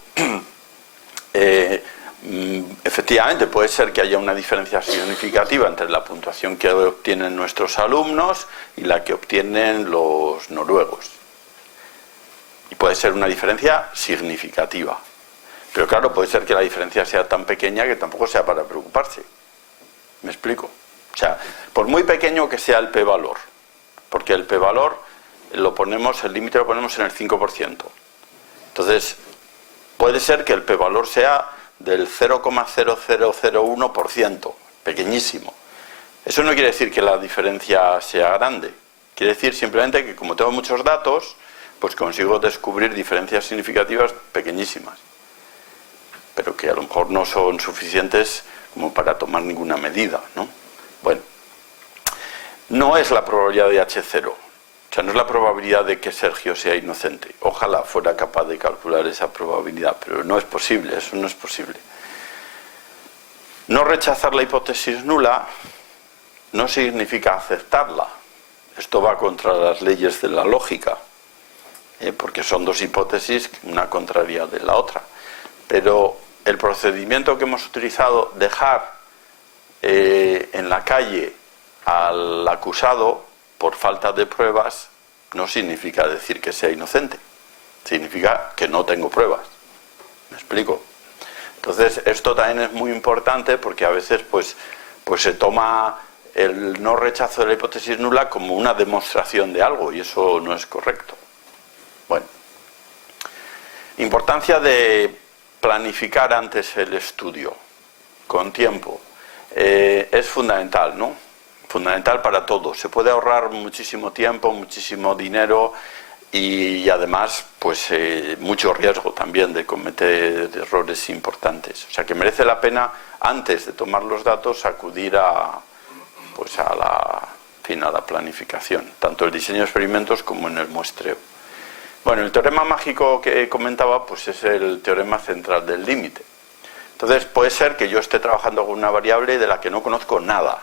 efectivamente puede ser que haya una diferencia significativa entre la puntuación que obtienen nuestros alumnos y la que obtienen los noruegos. Y puede ser una diferencia significativa. Pero claro, puede ser que la diferencia sea tan pequeña que tampoco sea para preocuparse. ¿Me explico? O sea, por muy pequeño que sea el p-valor, porque el p-valor el límite lo ponemos en el 5%. Entonces, puede ser que el p-valor sea del 0,0001%, pequeñísimo. Eso no quiere decir que la diferencia sea grande. Quiere decir simplemente que como tengo muchos datos, pues consigo descubrir diferencias significativas pequeñísimas, pero que a lo mejor no son suficientes como para tomar ninguna medida, ¿no? Bueno, no es la probabilidad de H0, o sea, no es la probabilidad de que Sergio sea inocente. Ojalá fuera capaz de calcular esa probabilidad, pero no es posible, eso no es posible. No rechazar la hipótesis nula no significa aceptarla. Esto va contra las leyes de la lógica, porque son 2 hipótesis, una contraria de la otra. Pero el procedimiento que hemos utilizado, dejar en la calle al acusado por falta de pruebas, no significa decir que sea inocente, significa que no tengo pruebas. ¿Me explico? Entonces esto también es muy importante, porque a veces pues se toma el no rechazo de la hipótesis nula como una demostración de algo, y eso no es correcto. Bueno, importancia de planificar antes el estudio con tiempo es fundamental, ¿no? Fundamental para todo. Se puede ahorrar muchísimo tiempo, muchísimo dinero y además pues mucho riesgo también de cometer errores importantes. O sea que merece la pena, antes de tomar los datos, acudir a la planificación, tanto el diseño de experimentos como en el muestreo. Bueno, el teorema mágico que comentaba pues es el teorema central del límite. Entonces puede ser que yo esté trabajando con una variable de la que no conozco nada.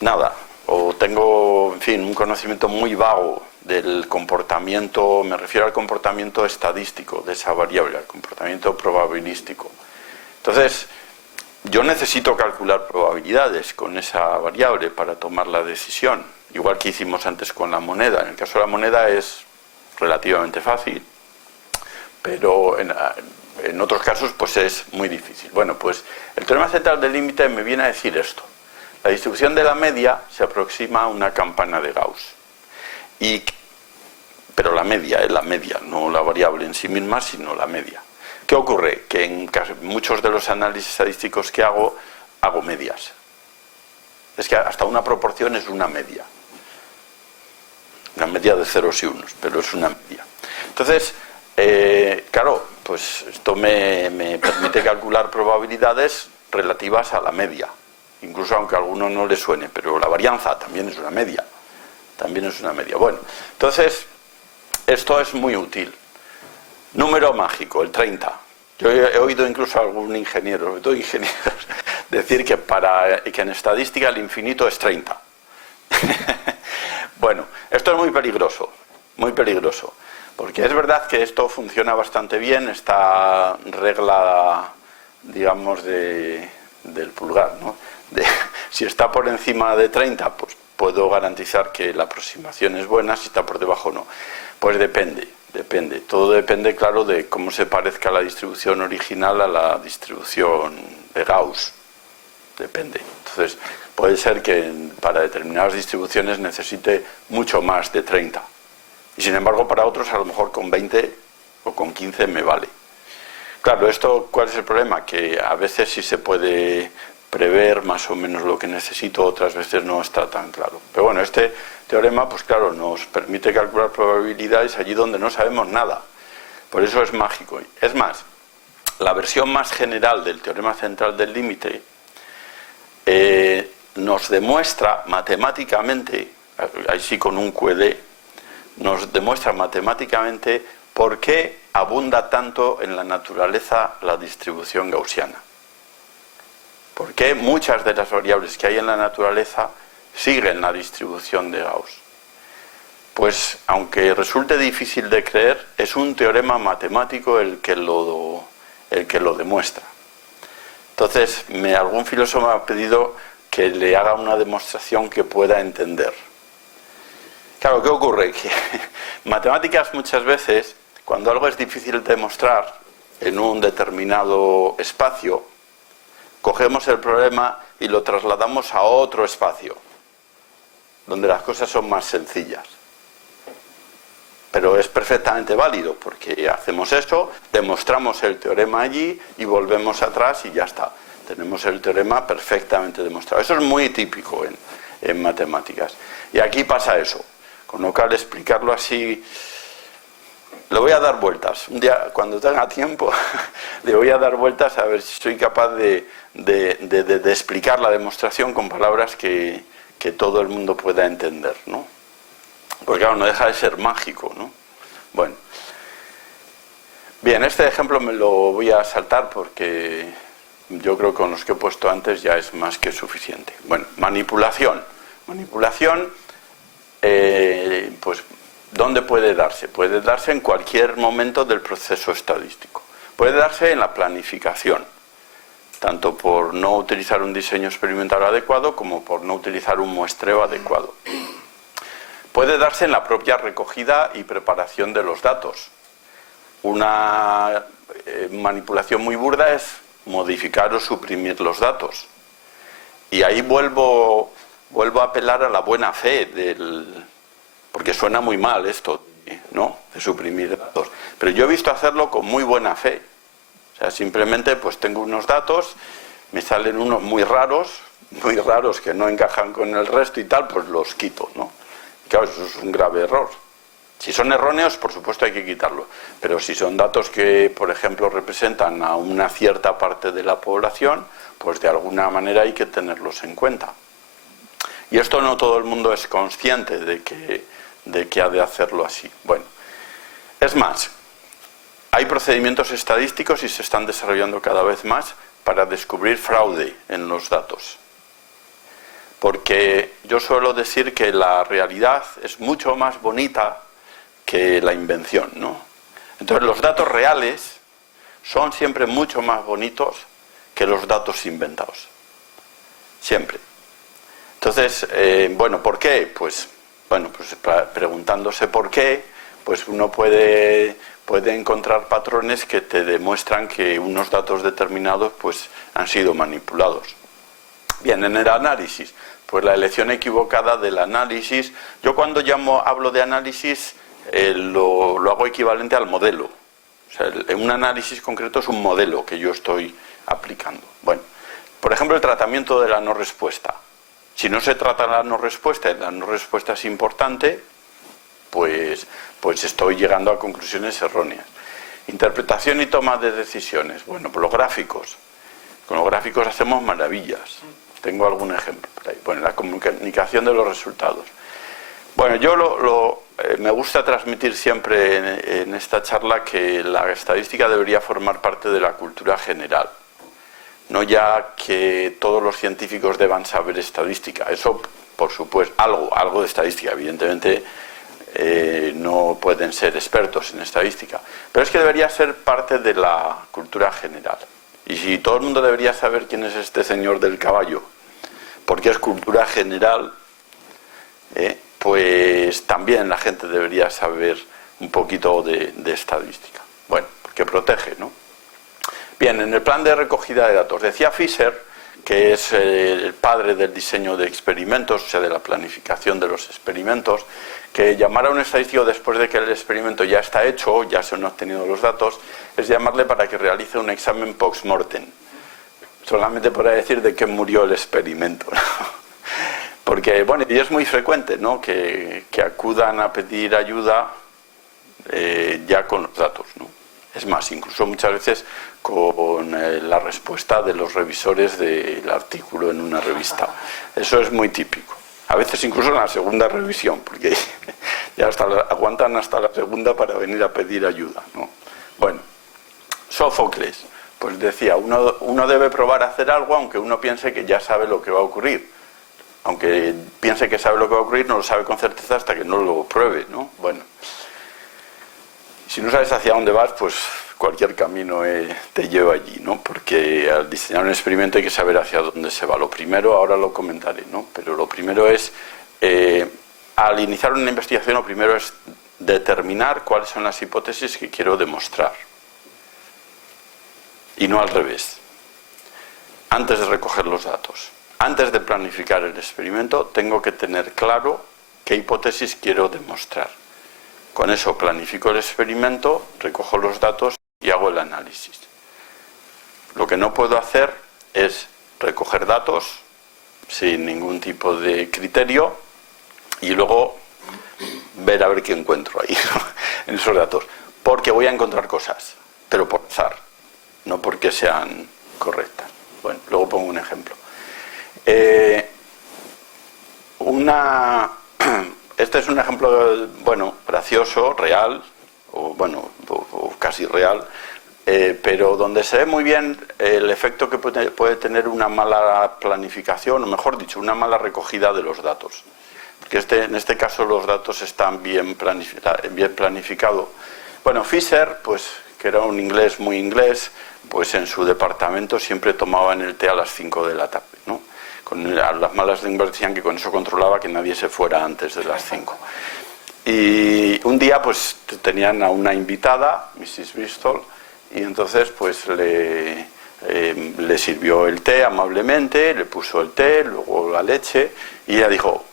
Nada. O tengo, en fin, un conocimiento muy vago del comportamiento, me refiero al comportamiento estadístico de esa variable, al comportamiento probabilístico. Entonces, yo necesito calcular probabilidades con esa variable para tomar la decisión, igual que hicimos antes con la moneda. En el caso de la moneda es relativamente fácil, pero en otros casos pues es muy difícil. Bueno, pues el teorema central del límite me viene a decir esto. La distribución de la media se aproxima a una campana de Gauss. Pero la media es la media, no la variable en sí misma, sino la media. ¿Qué ocurre? Que en muchos de los análisis estadísticos que hago medias. Es que hasta una proporción es una media. Una media de ceros y unos, pero es una media. Entonces, claro, pues esto me permite calcular probabilidades relativas a la media. Incluso aunque a alguno no le suene, pero la varianza también es una media. También es una media. Bueno, entonces, esto es muy útil. Número mágico, el 30. Yo he oído incluso a algún ingeniero, sobre todo ingenieros, decir que en estadística el infinito es 30. Bueno, esto es muy peligroso, porque es verdad que esto funciona bastante bien, esta regla, digamos, del pulgar, ¿no? Si está por encima de 30, pues puedo garantizar que la aproximación es buena, si está por debajo no. Pues depende. Todo depende, claro, de cómo se parezca la distribución original a la distribución de Gauss. Depende. Entonces, puede ser que para determinadas distribuciones necesite mucho más de 30. Y sin embargo, para otros, a lo mejor con 20 o con 15 me vale. Claro, ¿cuál es el problema? Que a veces sí se puede prever más o menos lo que necesito, otras veces no está tan claro. Pero bueno, este teorema, pues claro, nos permite calcular probabilidades allí donde no sabemos nada. Por eso es mágico. Es más, la versión más general del teorema central del límite nos demuestra matemáticamente, ahí sí con un QED, nos demuestra matemáticamente por qué abunda tanto en la naturaleza la distribución gaussiana. ¿Por qué muchas de las variables que hay en la naturaleza siguen la distribución de Gauss? Pues, aunque resulte difícil de creer, es un teorema matemático el que lo demuestra. Entonces, algún filósofo me ha pedido que le haga una demostración que pueda entender. Claro, ¿qué ocurre? Que en matemáticas muchas veces, cuando algo es difícil de demostrar en un determinado espacio, cogemos el problema y lo trasladamos a otro espacio, donde las cosas son más sencillas. Pero es perfectamente válido, porque hacemos eso, demostramos el teorema allí y volvemos atrás y ya está. Tenemos el teorema perfectamente demostrado. Eso es muy típico en matemáticas. Y aquí pasa eso. Con lo cual, explicarlo así, le voy a dar vueltas. Un día, cuando tenga tiempo, le voy a dar vueltas a ver si soy capaz de explicar la demostración con palabras que todo el mundo pueda entender, ¿no? Porque claro, no deja de ser mágico, ¿no? Bueno. Bien, este ejemplo me lo voy a saltar porque yo creo que con los que he puesto antes ya es más que suficiente. Bueno, manipulación. Manipulación, pues, ¿dónde puede darse? Puede darse en cualquier momento del proceso estadístico. Puede darse en la planificación, tanto por no utilizar un diseño experimental adecuado como por no utilizar un muestreo adecuado. Puede darse en la propia recogida y preparación de los datos. Una manipulación muy burda es modificar o suprimir los datos. Y ahí vuelvo a apelar a la buena fe porque suena muy mal esto, ¿no?, de suprimir datos. Pero yo he visto hacerlo con muy buena fe. O sea, simplemente pues tengo unos datos, me salen unos muy raros que no encajan con el resto y tal, pues los quito, ¿no? Claro, eso es un grave error. Si son erróneos, por supuesto hay que quitarlo, pero si son datos que, por ejemplo, representan a una cierta parte de la población, pues de alguna manera hay que tenerlos en cuenta. Y esto no todo el mundo es consciente de que ha de hacerlo así. Bueno, es más, hay procedimientos estadísticos y se están desarrollando cada vez más para descubrir fraude en los datos. Porque yo suelo decir que la realidad es mucho más bonita que la invención, ¿no? Entonces los datos reales son siempre mucho más bonitos que los datos inventados. Siempre. Entonces, bueno, ¿por qué? Pues preguntándose por qué, pues uno puede encontrar patrones que te demuestran que unos datos determinados pues han sido manipulados. Bien, en el análisis, pues la elección equivocada del análisis. Yo cuando hablo de análisis lo hago equivalente al modelo. O sea, un análisis concreto es un modelo que yo estoy aplicando. Bueno, por ejemplo, el tratamiento de la no respuesta. Si no se trata la no respuesta y la no respuesta es importante, pues estoy llegando a conclusiones erróneas. Interpretación y toma de decisiones. Bueno, pues los gráficos. Con los gráficos hacemos maravillas. Tengo algún ejemplo por ahí. Bueno, la comunicación de los resultados. Bueno, yo me gusta transmitir siempre en esta charla que la estadística debería formar parte de la cultura general. No ya que todos los científicos deban saber estadística. Eso, por supuesto, algo de estadística. Evidentemente, no pueden ser expertos en estadística. Pero es que debería ser parte de la cultura general. Y si todo el mundo debería saber quién es este señor del caballo, porque es cultura general, pues también la gente debería saber un poquito de estadística. Bueno, porque protege, ¿no? Bien, en el plan de recogida de datos, decía Fisher, que es el padre del diseño de experimentos, o sea, de la planificación de los experimentos, que llamar a un estadístico después de que el experimento ya está hecho, ya se han obtenido los datos, es llamarle para que realice un examen post-mortem, solamente para decir de qué murió el experimento, ¿no? Porque, bueno, y es muy frecuente, ¿no?, que acudan a pedir ayuda ya con los datos, ¿no? Es más, incluso muchas veces con la respuesta de los revisores del artículo en una revista. Eso es muy típico. A veces incluso en la segunda revisión, porque ya aguantan hasta la segunda para venir a pedir ayuda, ¿no? Bueno, Sófocles, pues decía, uno debe probar a hacer algo aunque uno piense que ya sabe lo que va a ocurrir. Aunque piense que sabe lo que va a ocurrir, no lo sabe con certeza hasta que no lo pruebe, ¿no? Bueno, si no sabes hacia dónde vas, pues cualquier camino te lleva allí, ¿no? Porque al diseñar un experimento hay que saber hacia dónde se va. Lo primero, ahora lo comentaré, ¿no? Pero lo primero es, al iniciar una investigación, lo primero es determinar cuáles son las hipótesis que quiero demostrar. Y no al revés. Antes de recoger los datos, antes de planificar el experimento, tengo que tener claro qué hipótesis quiero demostrar. Con eso planifico el experimento, recojo los datos y hago el análisis. Lo que no puedo hacer es recoger datos sin ningún tipo de criterio y luego ver a ver qué encuentro ahí, ¿no?, en esos datos. Porque voy a encontrar cosas, pero por azar, no porque sean correctas. Bueno, luego pongo un ejemplo. Este es un ejemplo, bueno, gracioso, real, o casi real, pero donde se ve muy bien el efecto que puede tener una mala planificación, o mejor dicho, una mala recogida de los datos. Porque en este caso los datos están bien planificados. Bueno, Fisher, pues, que era un inglés muy inglés, pues en su departamento siempre tomaban el té a las 5 de la tarde, ¿no? A las malas lenguas decían que con eso controlaba que nadie se fuera antes de las 5. Y un día pues tenían a una invitada, Mrs. Bristol, y entonces pues le sirvió el té amablemente, le puso el té, luego la leche, y ella dijo,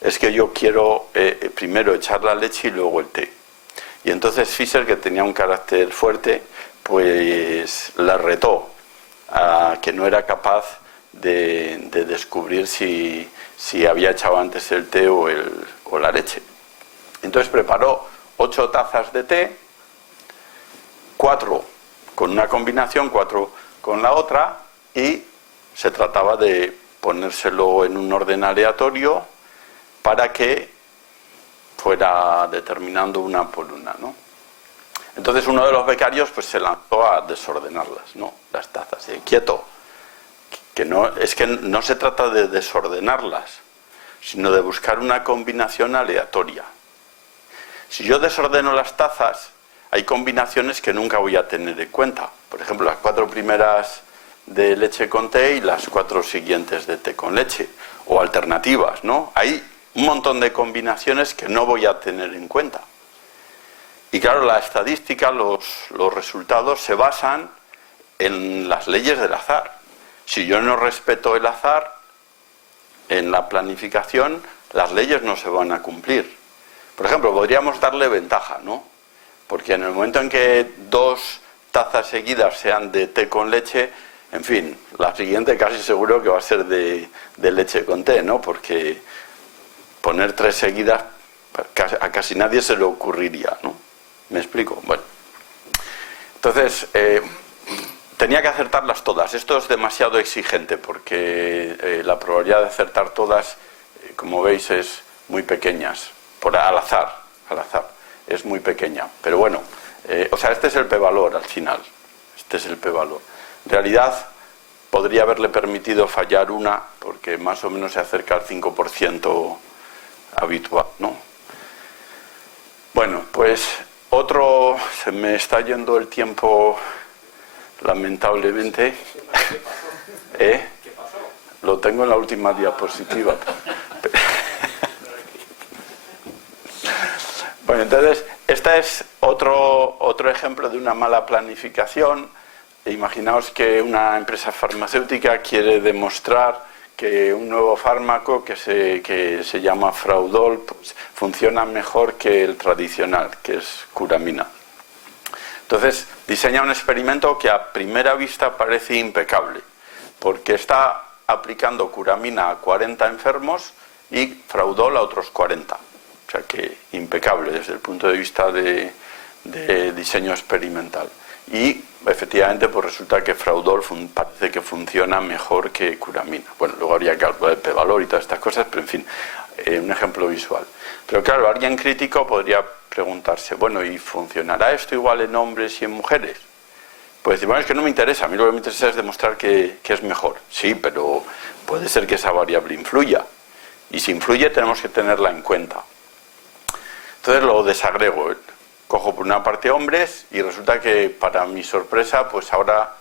es que yo quiero primero echar la leche y luego el té. Y entonces Fisher, que tenía un carácter fuerte, pues la retó a que no era capaz de descubrir si había echado antes el té o la leche. Entonces preparó 8 tazas de té, 4 con una combinación, 4 con la otra, y se trataba de ponérselo en un orden aleatorio para que fuera determinando una por una, ¿no? Entonces uno de los becarios pues se lanzó a desordenarlas, ¿no? Las tazas. Y quieto, que no se trata de desordenarlas, sino de buscar una combinación aleatoria. Si yo desordeno las tazas, hay combinaciones que nunca voy a tener en cuenta. Por ejemplo, las 4 primeras de leche con té y las 4 siguientes de té con leche. O alternativas, ¿no? Hay un montón de combinaciones que no voy a tener en cuenta. Y claro, la estadística, los resultados se basan en las leyes del azar. Si yo no respeto el azar en la planificación, las leyes no se van a cumplir. Por ejemplo, podríamos darle ventaja, ¿no? Porque en el momento en que 2 tazas seguidas sean de té con leche, en fin, la siguiente casi seguro que va a ser de leche con té, ¿no? Porque poner 3 seguidas a casi nadie se le ocurriría, ¿no? ¿Me explico? Bueno, entonces tenía que acertarlas todas. Esto es demasiado exigente porque la probabilidad de acertar todas, como veis, es muy pequeña. Al azar, es muy pequeña. Pero bueno, este es el p-valor al final. Este es el p-valor. En realidad, podría haberle permitido fallar una, porque más o menos se acerca al 5% habitual, ¿no? Bueno, pues se me está yendo el tiempo, lamentablemente. ¿Qué pasó? Lo tengo en la última diapositiva. Bueno, entonces, este es otro ejemplo de una mala planificación. Imaginaos que una empresa farmacéutica quiere demostrar que un nuevo fármaco que se llama Fraudol pues, funciona mejor que el tradicional, que es Curamina. Entonces, diseña un experimento que a primera vista parece impecable, porque está aplicando Curamina a 40 enfermos y Fraudol a otros 40. O sea que impecable desde el punto de vista de diseño experimental. Y efectivamente pues resulta que Fraudol parece que funciona mejor que Curamina. Bueno, luego habría que calcular el p-valor y todas estas cosas, pero en fin, un ejemplo visual. Pero claro, alguien crítico podría preguntarse, bueno, ¿y funcionará esto igual en hombres y en mujeres? Pues decir, bueno, es que no me interesa, a mí lo que me interesa es demostrar que es mejor. Sí, pero puede ser que esa variable influya. Y si influye tenemos que tenerla en cuenta. Entonces lo desagrego. Cojo por una parte hombres y resulta que, para mi sorpresa, pues ahora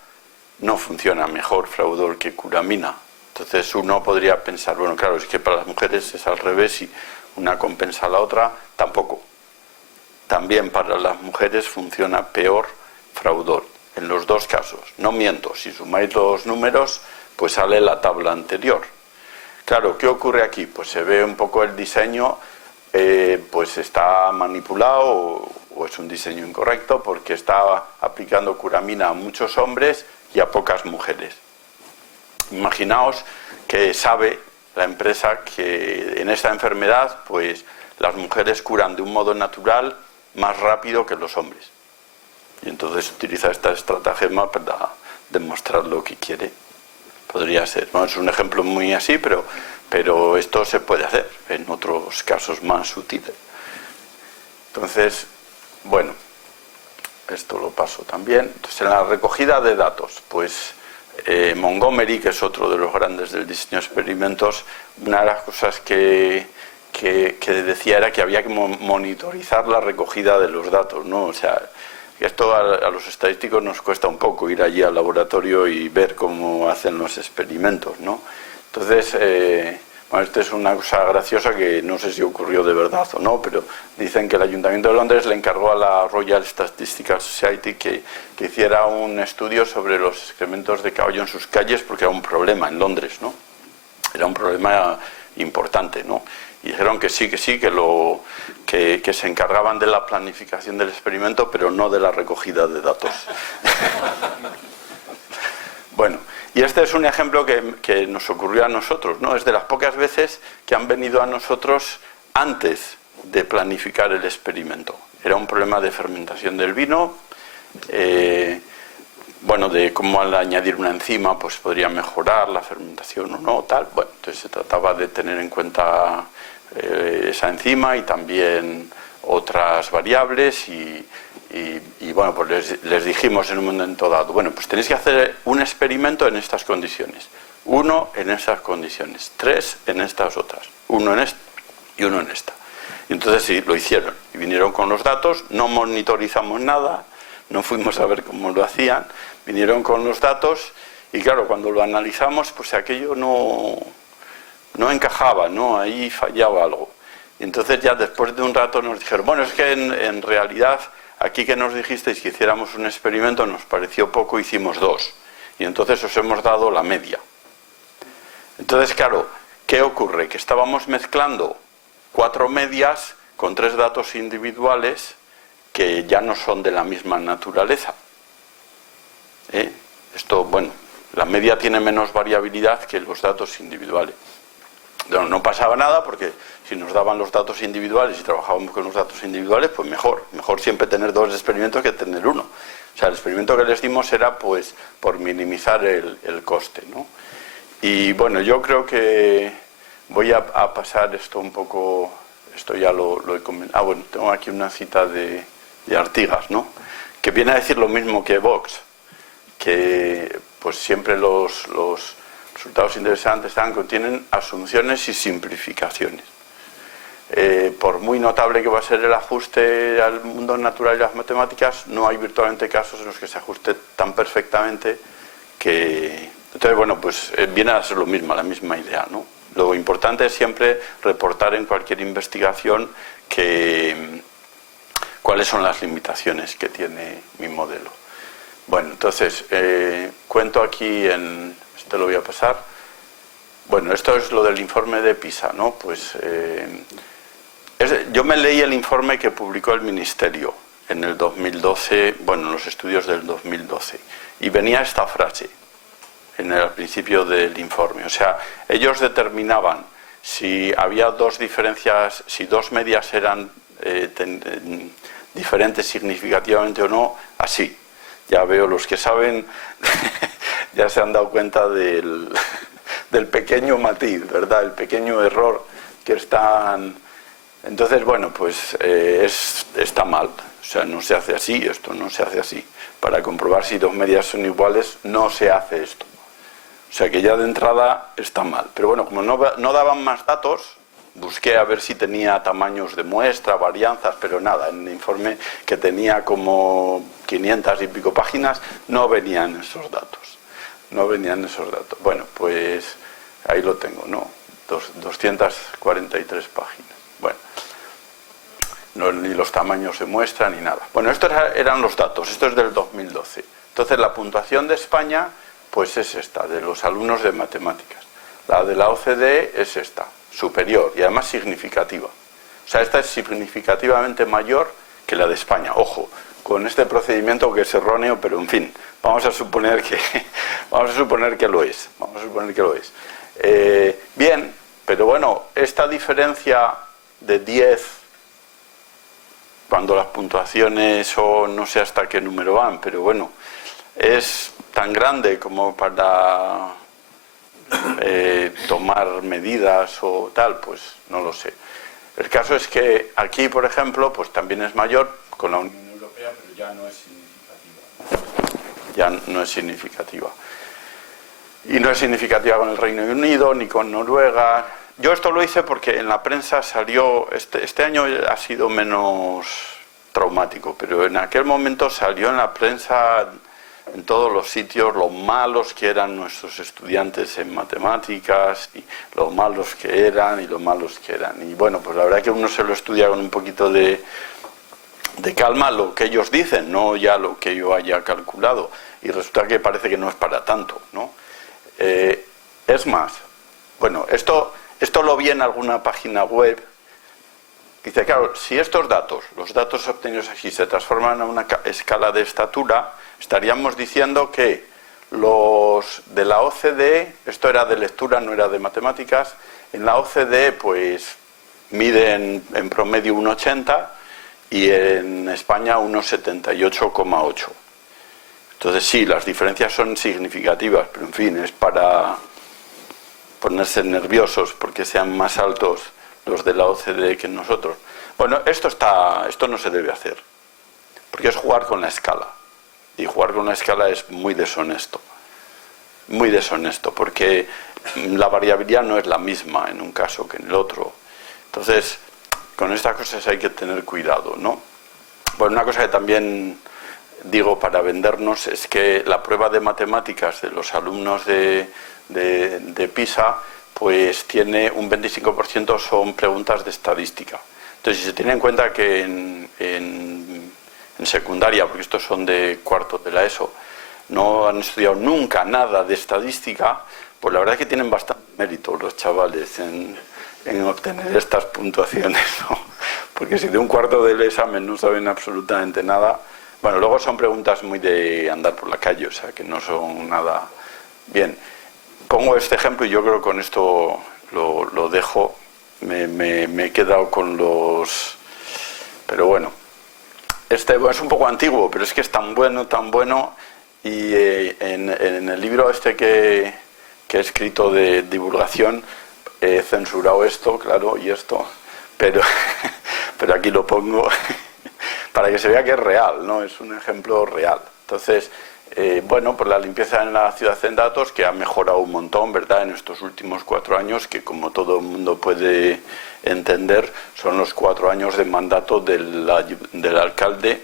no funciona mejor Fraudol que Curamina. Entonces uno podría pensar, bueno, claro, es que para las mujeres es al revés y una compensa a la otra, tampoco. También para las mujeres funciona peor Fraudol, en los 2 casos. No miento, si sumáis los números, pues sale la tabla anterior. Claro, ¿qué ocurre aquí? Pues se ve un poco el diseño, pues está manipulado o es un diseño incorrecto porque está aplicando Curamina a muchos hombres y a pocas mujeres. Imaginaos que sabe la empresa que en esta enfermedad pues las mujeres curan de un modo natural más rápido que los hombres. Y entonces utiliza esta estratagema para demostrar lo que quiere. Podría ser. Bueno, es un ejemplo muy así, pero esto se puede hacer en otros casos más sutiles. Entonces, bueno, esto lo paso también. Entonces, en la recogida de datos, pues Montgomery, que es otro de los grandes del diseño de experimentos, una de las cosas que decía era que había que monitorizar la recogida de los datos, ¿no? O sea, esto a los estadísticos nos cuesta un poco ir allí al laboratorio y ver cómo hacen los experimentos, ¿no? Entonces, bueno, esto es una cosa graciosa que no sé si ocurrió de verdad o no, pero dicen que el Ayuntamiento de Londres le encargó a la Royal Statistical Society que hiciera un estudio sobre los excrementos de caballo en sus calles porque era un problema en Londres, ¿no? Era un problema importante, ¿no? Y dijeron que sí, que se encargaban de la planificación del experimento, pero no de la recogida de datos. Bueno, Y este es un ejemplo que nos ocurrió a nosotros, ¿no? Es de las pocas veces que han venido a nosotros antes de planificar el experimento. Era un problema de fermentación del vino, bueno, de cómo al añadir una enzima pues podría mejorar la fermentación o no, tal. Bueno, entonces se trataba de tener en cuenta esa enzima y también otras variables y bueno, pues les dijimos en un momento dado, bueno, pues tenéis que hacer un experimento en estas condiciones, 1 en esas condiciones, 3 en estas otras, 1 en esta y 1 en esta. Y entonces sí, lo hicieron y vinieron con los datos, no monitorizamos nada, no fuimos a ver cómo lo hacían, vinieron con los datos y claro, cuando lo analizamos, pues aquello no encajaba, ¿no? Ahí fallaba algo. Y entonces ya después de un rato nos dijeron, bueno, es que en realidad aquí que nos dijisteis que hiciéramos un experimento nos pareció poco, hicimos 2. Y entonces os hemos dado la media. Entonces, claro, ¿qué ocurre? Que estábamos mezclando 4 medias con 3 datos individuales que ya no son de la misma naturaleza. Esto, bueno, la media tiene menos variabilidad que los datos individuales. No pasaba nada porque si nos daban los datos individuales y trabajábamos con los datos individuales, pues mejor siempre tener 2 experimentos que tener 1. O sea, el experimento que les dimos era pues por minimizar el coste, ¿no? Y bueno, yo creo que voy a pasar esto un poco, esto ya lo he comentado. Bueno, tengo aquí una cita de Artigas, ¿no? Que viene a decir lo mismo que Vox, que pues siempre los resultados interesantes contienen asunciones y simplificaciones. Por muy notable que va a ser el ajuste al mundo natural y las matemáticas, no hay virtualmente casos en los que se ajuste tan perfectamente que... Entonces, bueno, pues viene a ser lo mismo, la misma idea, ¿no? Lo importante es siempre reportar en cualquier investigación cuáles son las limitaciones que tiene mi modelo. Bueno, entonces, cuento aquí este lo voy a pasar. Bueno, esto es lo del informe de PISA, ¿no? Pues yo me leí el informe que publicó el Ministerio en el 2012, bueno, en los estudios del 2012, y venía esta frase al principio del informe. O sea, ellos determinaban si había 2 diferencias, si 2 medias eran diferentes significativamente o no, así. Ya veo, los que saben ya se han dado cuenta del pequeño matiz, ¿verdad? El pequeño error que están... Entonces, bueno, pues está mal. O sea, no se hace así, esto no se hace así. Para comprobar si 2 medias son iguales, no se hace esto. O sea, que ya de entrada está mal. Pero bueno, como no daban más datos, busqué a ver si tenía tamaños de muestra, varianzas, pero nada. En el informe, que tenía como 500 y pico páginas, no venían esos datos. No venían esos datos. Bueno, pues ahí lo tengo, ¿no? 243 páginas. Bueno, ni los tamaños de muestra ni nada. Bueno, estos eran los datos. Esto es del 2012. Entonces, la puntuación de España, pues es esta, de los alumnos de matemáticas. La de la OCDE es esta, superior y además significativa. O sea, esta es significativamente mayor que la de España. Ojo, con este procedimiento que es erróneo, pero en fin, vamos a suponer que lo es. Vamos a suponer que lo es. Bien, pero bueno, esta diferencia de 10, cuando las puntuaciones son, no sé hasta qué número van, pero bueno, es tan grande como para tomar medidas o tal, pues no lo sé. El caso es que aquí, por ejemplo, pues también es mayor con la Unión Europea, pero ya no es significativa. Ya no es significativa. Y no es significativa con el Reino Unido ni con Noruega. Yo esto lo hice porque en la prensa salió, este año ha sido menos traumático, pero en aquel momento salió en la prensa, en todos los sitios, lo malos que eran nuestros estudiantes en matemáticas, y lo malos que eran y lo malos que eran. Y bueno, pues la verdad que uno se lo estudia con un poquito de calma, lo que ellos dicen, no ya lo que yo haya calculado. Y resulta que parece que no es para tanto, ¿no? Es más, bueno, esto lo vi en alguna página web. Dice, claro, si estos datos, los datos obtenidos aquí, se transforman a una escala de estatura, estaríamos diciendo que los de la OCDE, esto era de lectura, no era de matemáticas, en la OCDE pues miden en promedio 1,80 y en España 1,78,8. Entonces sí, las diferencias son significativas, pero en fin, es para ponerse nerviosos porque sean más altos los de la OCDE que nosotros. Bueno, esto no se debe hacer, porque es jugar con la escala. Y jugar con la escala es muy deshonesto, porque la variabilidad no es la misma en un caso que en el otro. Entonces, con estas cosas hay que tener cuidado, ¿no? Bueno, una cosa que también digo para vendernos es que la prueba de matemáticas de los alumnos de PISA pues tiene un 25% son preguntas de estadística. Entonces, si se tiene en cuenta que en secundaria, porque estos son de cuarto de la ESO, no han estudiado nunca nada de estadística, pues la verdad es que tienen bastante mérito los chavales en obtener estas puntuaciones, ¿no? Porque si de un cuarto del examen no saben absolutamente nada, bueno, luego son preguntas muy de andar por la calle, o sea, que no son nada bien. Pongo este ejemplo y yo creo que con esto lo dejo. Me he quedado con los... Pero bueno, este es un poco antiguo, pero es que es tan bueno, y en el libro este que he escrito de divulgación he censurado esto, claro, y esto, pero aquí lo pongo para que se vea que es real, ¿no? Es un ejemplo real. Entonces, bueno, pues la limpieza en la ciudad en datos, que ha mejorado un montón, ¿verdad?, en estos últimos 4 años, que como todo el mundo puede entender, son los 4 años de mandato del alcalde,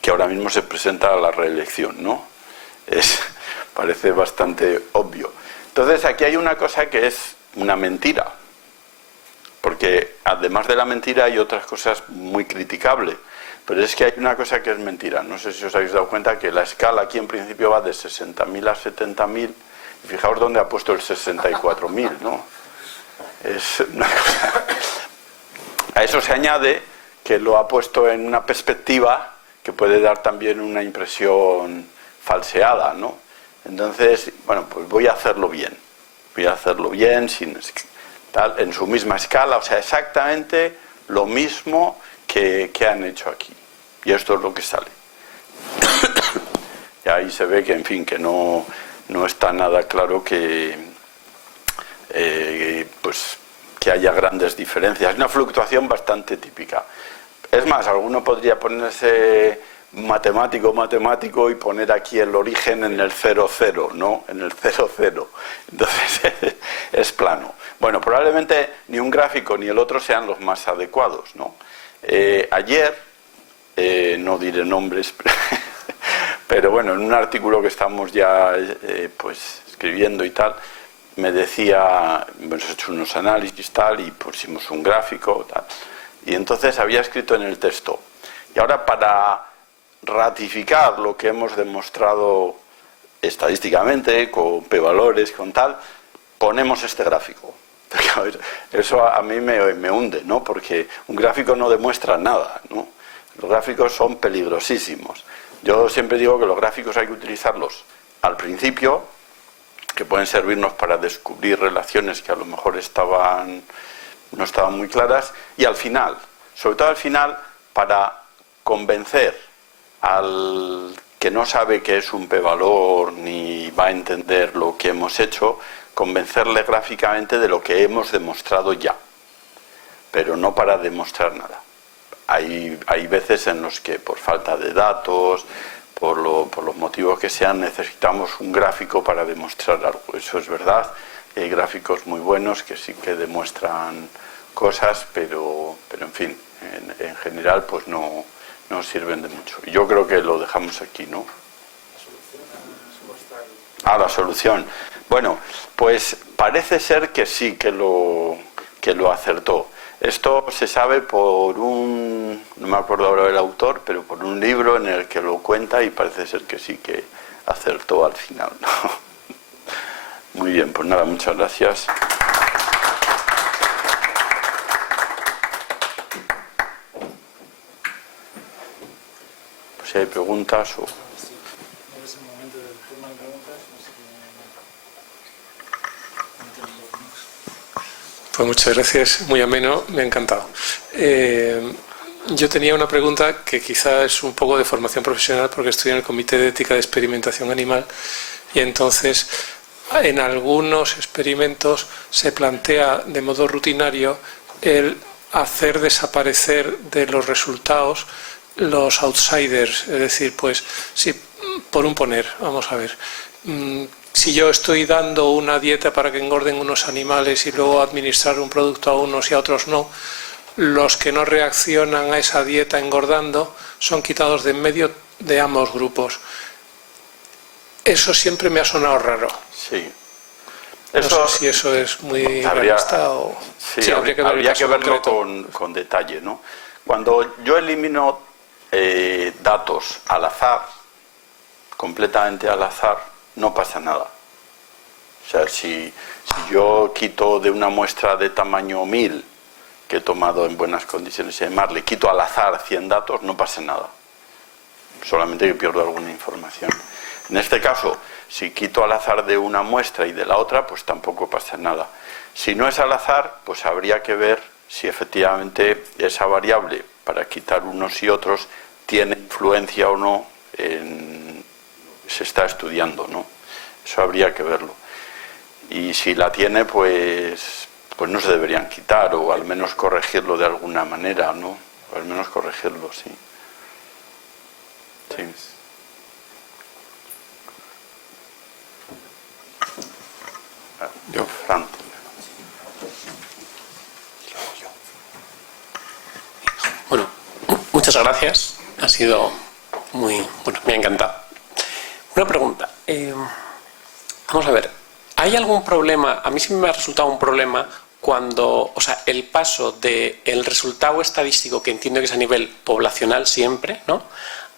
que ahora mismo se presenta a la reelección, ¿no? Parece bastante obvio. Entonces, aquí hay una cosa que es una mentira, porque además de la mentira hay otras cosas muy criticables. Pero es que hay una cosa que es mentira. No sé si os habéis dado cuenta que la escala aquí en principio va de 60.000 a 70.000. Y fijaos dónde ha puesto el 64.000, ¿no? Es una cosa... A eso se añade que lo ha puesto en una perspectiva que puede dar también una impresión falseada, ¿no? Entonces, bueno, pues voy a hacerlo bien. Voy a hacerlo bien, sin tal, en su misma escala, o sea, exactamente lo mismo que han hecho aquí. Y esto es lo que sale. Y ahí se ve que, en fin, que no está nada claro que pues que haya grandes diferencias. Es una fluctuación bastante típica. Es más, alguno podría ponerse matemático y poner aquí el origen en el 0,0, ¿no? En el 0,0. Entonces es plano. Bueno, probablemente ni un gráfico ni el otro sean los más adecuados, ¿no? Ayer, no diré nombres, pero bueno, en un artículo que estamos ya pues escribiendo y tal, me decía, hemos hecho unos análisis tal y pusimos un gráfico tal, y entonces había escrito en el texto, y ahora para ratificar lo que hemos demostrado estadísticamente, con p-valores, con tal, ponemos este gráfico. Eso a mí me hunde, ¿no? Porque un gráfico no demuestra nada, ¿no? Los gráficos son peligrosísimos. Yo siempre digo que los gráficos hay que utilizarlos al principio, que pueden servirnos para descubrir relaciones que a lo mejor no estaban muy claras, y al final, sobre todo al final, para convencer al que no sabe qué es un p-valor ni va a entender lo que hemos hecho, convencerle gráficamente de lo que hemos demostrado ya, pero no para demostrar nada. Hay veces en los que por falta de datos, por los motivos que sean, necesitamos un gráfico para demostrar algo. Eso es verdad. Hay gráficos muy buenos que sí que demuestran cosas, pero en fin, en general pues no sirven de mucho. Yo creo que lo dejamos aquí, ¿no? La solución. Bueno, pues parece ser que sí que lo acertó. Esto se sabe por no me acuerdo ahora del autor, pero por un libro en el que lo cuenta, y parece ser que sí que acertó al final, ¿no? Muy bien, pues nada, muchas gracias. Pues si hay preguntas o... Es el momento del turno de preguntas. Pues muchas gracias, muy ameno, me ha encantado. Yo tenía una pregunta que quizá es un poco de formación profesional porque estoy en el Comité de Ética de Experimentación Animal y entonces en algunos experimentos se plantea de modo rutinario el hacer desaparecer de los resultados los outsiders, es decir, pues si por un poner, vamos a ver, si yo estoy dando una dieta para que engorden unos animales y luego administrar un producto a unos y a otros no, los que no reaccionan a esa dieta engordando son quitados de en medio de ambos grupos. Eso siempre me ha sonado raro. Sí. Eso, no sé si eso es muy realista o... Sí, habría que verlo con detalle, ¿no? Cuando yo elimino datos al azar, completamente al azar, no pasa nada. O sea, si yo quito de una muestra de tamaño 1000, que he tomado en buenas condiciones y demás, le quito al azar 100 datos, no pasa nada. Solamente que pierdo alguna información. En este caso, si quito al azar de una muestra y de la otra, pues tampoco pasa nada. Si no es al azar, pues habría que ver si efectivamente esa variable, para quitar unos y otros, tiene influencia o no se está estudiando, ¿no? Eso habría que verlo. Y si la tiene, pues no se deberían quitar, o al menos corregirlo de alguna manera, ¿no? O al menos corregirlo, sí. Sí. Yo, Fran. Bueno, muchas gracias. Ha sido muy... Bueno, me ha encantado. Una pregunta. Vamos a ver. ¿Hay algún problema? A mí sí me ha resultado un problema cuando... O sea, el paso del resultado estadístico, que entiendo que es a nivel poblacional siempre, ¿no?,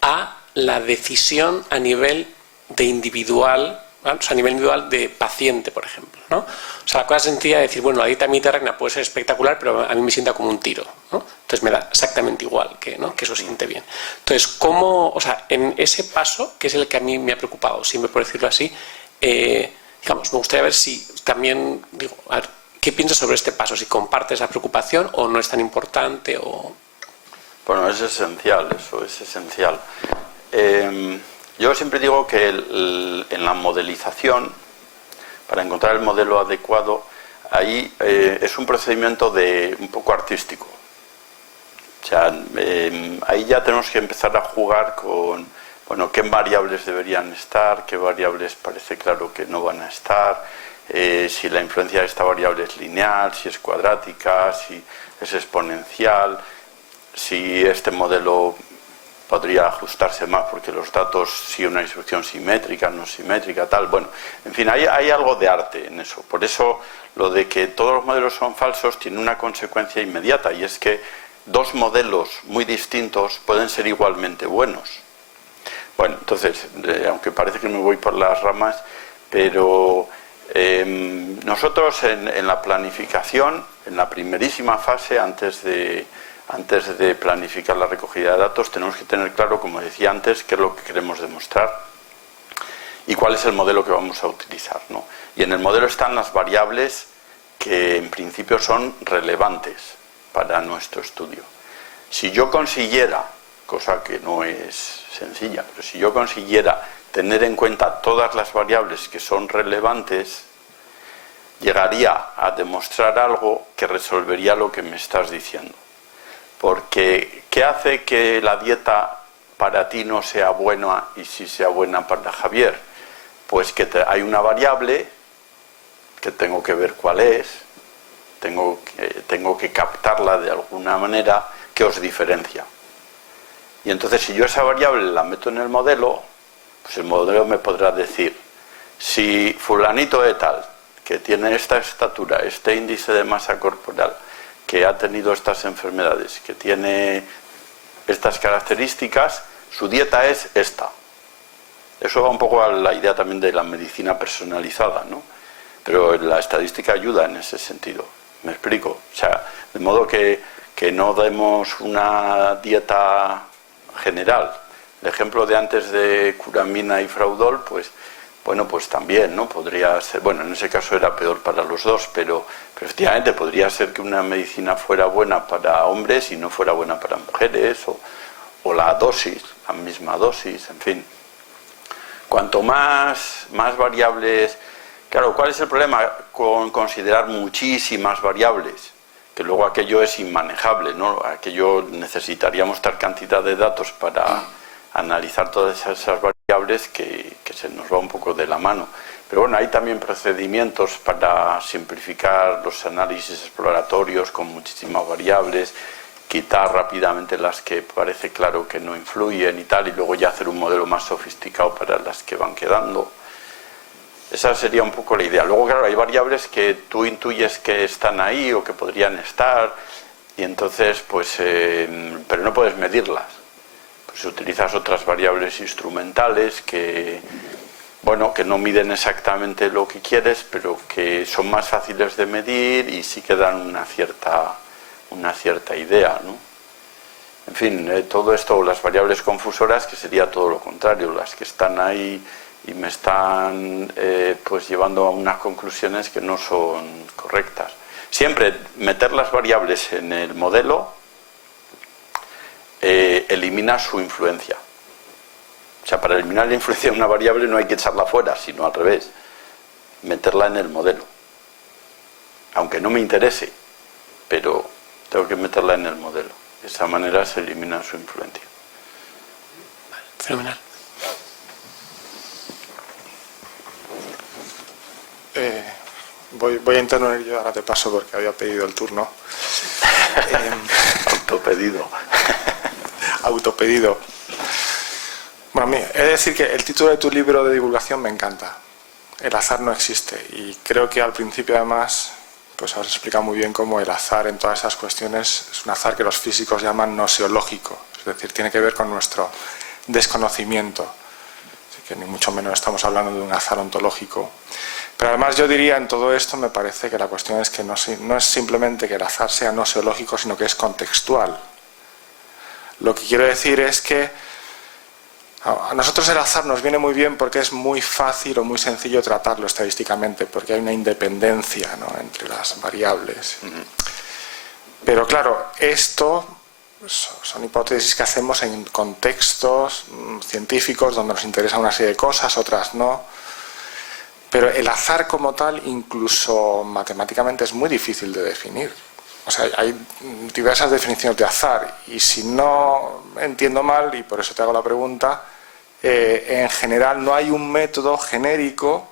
a la decisión a nivel de individual, ¿vale? O sea, a nivel individual de paciente, por ejemplo, ¿no? O sea, la cosa sencilla de decir, bueno, la dieta mediterránea puede ser espectacular, pero a mí me sienta como un tiro, ¿no? Entonces me da exactamente igual que, ¿no?, que eso siente bien. Entonces, ¿cómo, o sea, en ese paso, que es el que a mí me ha preocupado, siempre por decirlo así, digamos, me gustaría ver si también, digo, a ver, ¿qué piensas sobre este paso? Si compartes la preocupación o no es tan importante o... Bueno, es esencial, eso es esencial. Yo siempre digo que en la modelización, para encontrar el modelo adecuado, ahí es un procedimiento un poco artístico. O sea, ahí ya tenemos que empezar a jugar con, bueno, qué variables deberían estar, qué variables parece claro que no van a estar, si la influencia de esta variable es lineal, si es cuadrática, si es exponencial, si este modelo podría ajustarse más porque los datos, si una distribución simétrica, no simétrica, tal. Bueno, en fin, hay algo de arte en eso. Por eso lo de que todos los modelos son falsos tiene una consecuencia inmediata, y es que dos modelos muy distintos pueden ser igualmente buenos. Bueno, entonces, aunque parece que me voy por las ramas, pero nosotros en la planificación, en la primerísima fase, antes de planificar la recogida de datos, tenemos que tener claro, como decía antes, qué es lo que queremos demostrar y cuál es el modelo que vamos a utilizar, ¿no? Y en el modelo están las variables que en principio son relevantes para nuestro estudio. Si yo consiguiera, cosa que no es sencilla, pero si yo consiguiera tener en cuenta todas las variables que son relevantes, llegaría a demostrar algo que resolvería lo que me estás diciendo. Porque, ¿qué hace que la dieta para ti no sea buena y sí sea buena para Javier? Pues que hay una variable que tengo que ver cuál es, tengo que captarla de alguna manera que os diferencia. Y entonces, si yo esa variable la meto en el modelo, pues el modelo me podrá decir, si fulanito de tal, que tiene esta estatura, este índice de masa corporal, que ha tenido estas enfermedades, que tiene estas características, su dieta es esta. Eso va un poco a la idea también de la medicina personalizada, ¿no? Pero la estadística ayuda en ese sentido. ¿Me explico? O sea, de modo que no demos una dieta general. El ejemplo de antes de curamina y fraudol, pues bueno, pues también, ¿no? Podría ser, bueno, en ese caso era peor para los dos, pero efectivamente podría ser que una medicina fuera buena para hombres y no fuera buena para mujeres, o la dosis, la misma dosis, en fin. Cuanto más variables... Claro, ¿cuál es el problema con considerar muchísimas variables? Que luego aquello es inmanejable, ¿no? Aquello necesitaríamos tal cantidad de datos para analizar todas esas variables que se nos va un poco de la mano. Pero bueno, hay también procedimientos para simplificar los análisis exploratorios con muchísimas variables, quitar rápidamente las que parece claro que no influyen y tal, y luego ya hacer un modelo más sofisticado para las que van quedando. Esa sería un poco la idea. Luego, claro, hay variables que tú intuyes que están ahí o que podrían estar, y entonces, pues, pero no puedes medirlas. Pues utilizas otras variables instrumentales que, bueno, que no miden exactamente lo que quieres, pero que son más fáciles de medir y sí que dan una cierta idea, ¿no? En fin, todo esto, las variables confusoras, que sería todo lo contrario, las que están ahí y me están pues llevando a unas conclusiones que no son correctas. Siempre meter las variables en el modelo elimina su influencia. O sea, para eliminar la influencia de una variable no hay que echarla fuera, sino al revés, meterla en el modelo. Aunque no me interese, pero tengo que meterla en el modelo. De esa manera se elimina su influencia. Fenomenal. Voy a intervenir yo, ahora te paso porque había pedido el turno. Autopedido. Autopedido. Bueno, he de decir que el título de tu libro de divulgación me encanta. El azar no existe. Y creo que al principio, además, pues has explicado muy bien cómo el azar en todas esas cuestiones es un azar que los físicos llaman noseológico. Es decir, tiene que ver con nuestro desconocimiento. Así que ni mucho menos estamos hablando de un azar ontológico. Pero además yo diría, en todo esto me parece que la cuestión es que no es simplemente que el azar sea noseológico, sino que es contextual. Lo que quiero decir es que a nosotros el azar nos viene muy bien porque es muy fácil o muy sencillo tratarlo estadísticamente, porque hay una independencia, ¿no?, entre las variables. Pero claro, esto son hipótesis que hacemos en contextos científicos donde nos interesa una serie de cosas, otras no. Pero el azar como tal, incluso matemáticamente, es muy difícil de definir. O sea, hay diversas definiciones de azar, y si no entiendo mal, y por eso te hago la pregunta, en general no hay un método genérico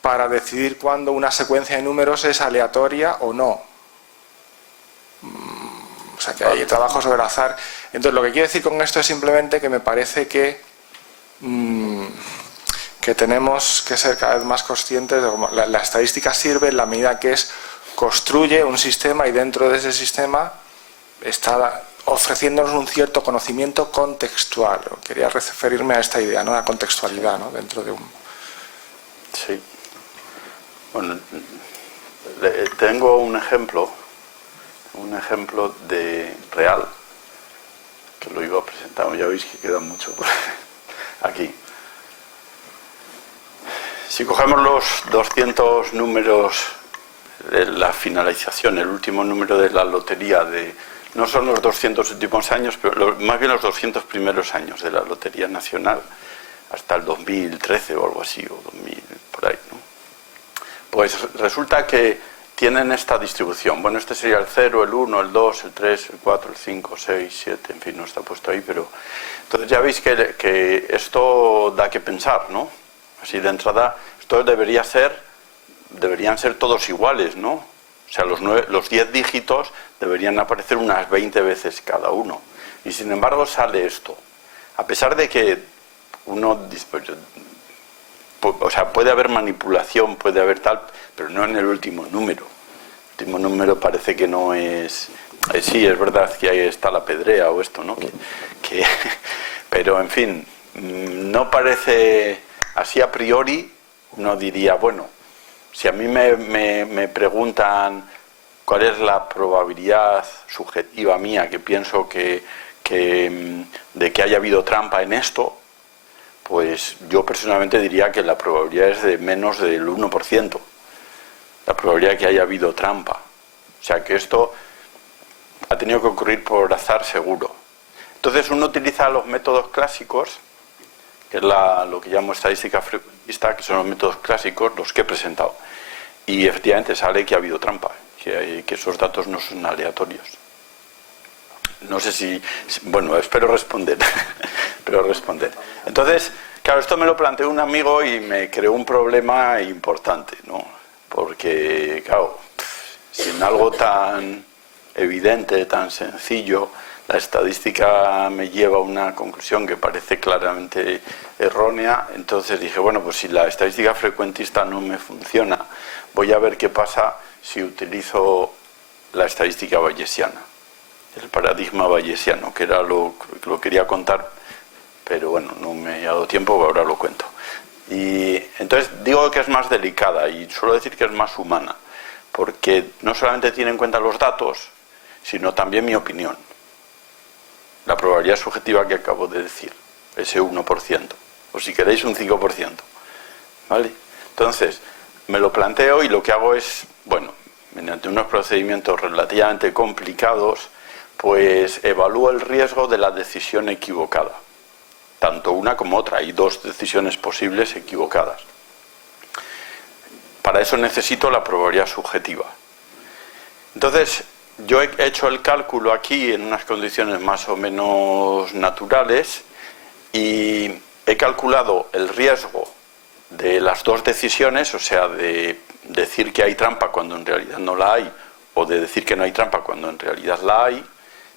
para decidir cuándo una secuencia de números es aleatoria o no. O sea, que hay trabajo sobre el azar. Entonces, lo que quiero decir con esto es simplemente que me parece que tenemos que ser cada vez más conscientes de cómo la estadística sirve en la medida que construye un sistema, y dentro de ese sistema está ofreciéndonos un cierto conocimiento contextual. Quería referirme a esta idea, ¿no?, la contextualidad, ¿no?, dentro de un... Sí. Bueno, tengo un ejemplo de real, que lo iba a presentar, ya veis que queda mucho por aquí. Si cogemos los 200 números de la finalización, el último número de la lotería, no son los 200 últimos años, pero más bien los 200 primeros años de la Lotería Nacional, hasta el 2013 o algo así, o 2000, por ahí, ¿no? Pues resulta que tienen esta distribución. Bueno, este sería el 0, el 1, el 2, el 3, el 4, el 5, 6, 7, en fin, no está puesto ahí, pero... Entonces ya veis que esto da que pensar, ¿no? Así de entrada, estos deberían ser todos iguales, ¿no? O sea, los 10 dígitos deberían aparecer unas 20 veces cada uno. Y sin embargo sale esto. A pesar de que uno... O sea, puede haber manipulación, puede haber tal, pero no en el último número. El último número parece que no es... sí, es verdad que ahí está la pedrea o esto, ¿no? Pero, en fin, no parece... Así a priori uno diría, bueno, si a mí me preguntan cuál es la probabilidad subjetiva mía que pienso de que haya habido trampa en esto, pues yo personalmente diría que la probabilidad es de menos del 1%. La probabilidad de que haya habido trampa. O sea que esto ha tenido que ocurrir por azar seguro. Entonces uno utiliza los métodos clásicos, que es lo que llamo estadística frecuentista, que son los métodos clásicos, los que he presentado. Y efectivamente sale que ha habido trampa, que esos datos no son aleatorios. No sé si... Bueno, espero responder. Espero responder. Entonces, claro, esto me lo planteó un amigo y me creó un problema importante, ¿no? Porque, claro, si en algo tan evidente, tan sencillo, la estadística me lleva a una conclusión que parece claramente errónea, entonces dije, bueno, pues si la estadística frecuentista no me funciona, voy a ver qué pasa si utilizo la estadística bayesiana, el paradigma bayesiano, que era lo quería contar, pero bueno, no me ha dado tiempo, ahora lo cuento. Y entonces digo que es más delicada y suelo decir que es más humana, porque no solamente tiene en cuenta los datos, sino también mi opinión. La probabilidad subjetiva que acabo de decir, ese 1%, o si queréis un 5%, ¿vale? Entonces, me lo planteo y lo que hago es, bueno, mediante unos procedimientos relativamente complicados, pues evalúo el riesgo de la decisión equivocada. Tanto una como otra, hay dos decisiones posibles equivocadas. Para eso necesito la probabilidad subjetiva. Entonces, yo he hecho el cálculo aquí en unas condiciones más o menos naturales y he calculado el riesgo de las dos decisiones, o sea, de decir que hay trampa cuando en realidad no la hay, o de decir que no hay trampa cuando en realidad la hay,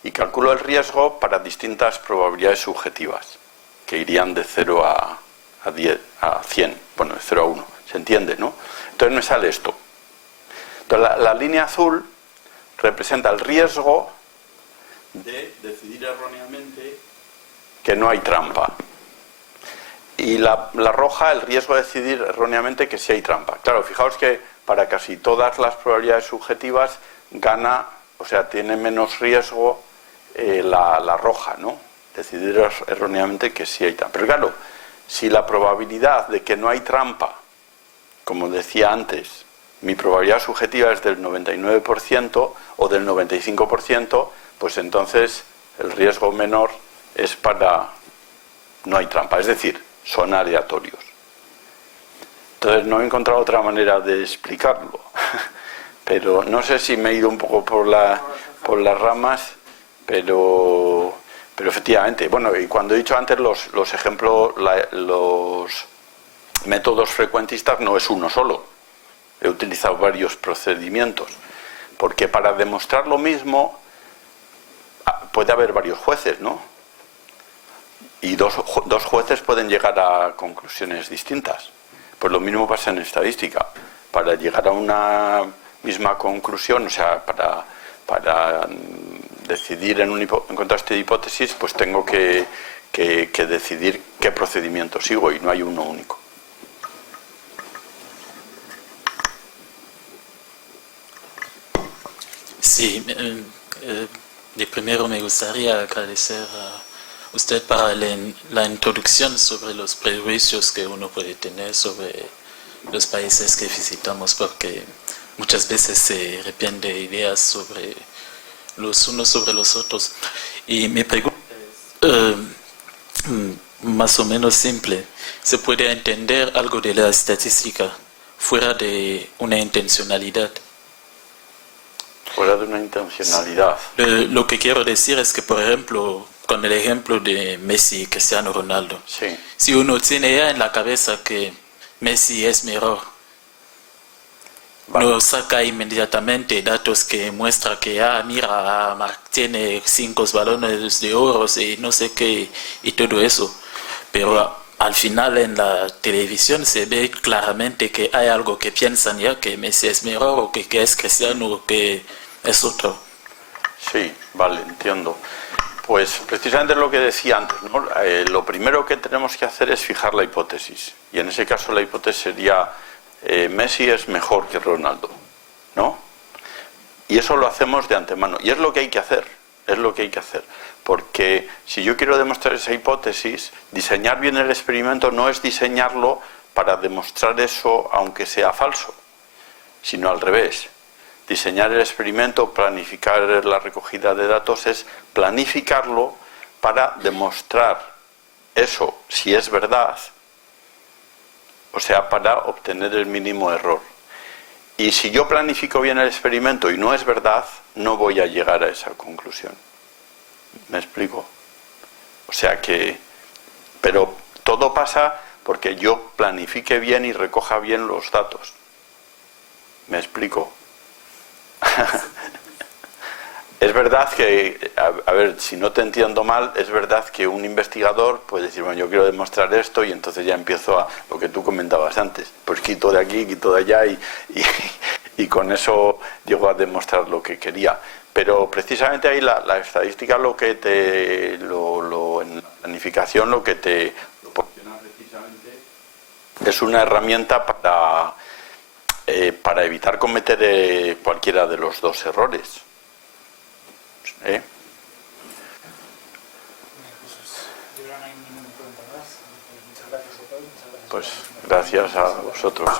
y calculo el riesgo para distintas probabilidades subjetivas, que irían de 0 a 100, bueno, de 0 a 1, ¿se entiende, no? Entonces me sale esto. Entonces la línea azul representa el riesgo de decidir erróneamente que no hay trampa. Y la roja, el riesgo de decidir erróneamente que sí hay trampa. Claro, fijaos que para casi todas las probabilidades subjetivas gana, o sea, tiene menos riesgo la roja, ¿no? Decidir erróneamente que sí hay trampa. Pero claro, si la probabilidad de que no hay trampa, como decía antes, mi probabilidad subjetiva es del 99% o del 95%, pues entonces el riesgo menor es para no hay trampa, es decir, son aleatorios. Entonces no he encontrado otra manera de explicarlo, pero no sé si me he ido un poco por las ramas, pero efectivamente, bueno, y cuando he dicho antes los ejemplos, los métodos frecuentistas no es uno solo. He utilizado varios procedimientos, porque para demostrar lo mismo puede haber varios jueces, ¿no? Y dos jueces pueden llegar a conclusiones distintas. Pues lo mismo pasa en estadística. Para llegar a una misma conclusión, o sea, para decidir en contraste de hipótesis, pues tengo que decidir qué procedimiento sigo y no hay uno único. Sí, de primero me gustaría agradecer a usted para la introducción sobre los prejuicios que uno puede tener sobre los países que visitamos, porque muchas veces se arrepiente de ideas sobre los unos sobre los otros. Y mi pregunta es más o menos simple. ¿Se puede entender algo de la estadística fuera de una intencionalidad? Fuera de una intencionalidad. Lo que quiero decir es que, por ejemplo, con el ejemplo de Messi y Cristiano Ronaldo, Sí. si uno tiene ya en la cabeza que Messi es mejor, Vale. no saca inmediatamente datos que muestra que, mira, tiene 5 balones de oro y no sé qué, y todo eso. Pero al final en la televisión se ve claramente que hay algo que piensan ya que Messi es mejor o que es Cristiano o que es otro. Sí, vale, entiendo. Pues precisamente lo que decía antes, ¿no? Lo primero que tenemos que hacer es fijar la hipótesis. Y en ese caso la hipótesis sería Messi es mejor que Ronaldo, ¿no? Y eso lo hacemos de antemano. Y es lo que hay que hacer. Es lo que hay que hacer. Porque si yo quiero demostrar esa hipótesis, diseñar bien el experimento no es diseñarlo para demostrar eso aunque sea falso, sino al revés. Diseñar el experimento, planificar la recogida de datos, es planificarlo para demostrar eso, si es verdad, o sea, para obtener el mínimo error. Y si yo planifico bien el experimento y no es verdad, no voy a llegar a esa conclusión. ¿Me explico? O sea que... Pero todo pasa porque yo planifique bien y recoja bien los datos. ¿Me explico? Es verdad que, a ver, si no te entiendo mal, es verdad que un investigador puede decir, bueno, yo quiero demostrar esto y entonces ya empiezo a lo que tú comentabas antes, pues quito de aquí, quito de allá y con eso llego a demostrar lo que quería. Pero precisamente ahí la estadística en la planificación lo que te proporciona precisamente es una herramienta para evitar cometer cualquiera de los dos errores. Pues gracias a vosotros.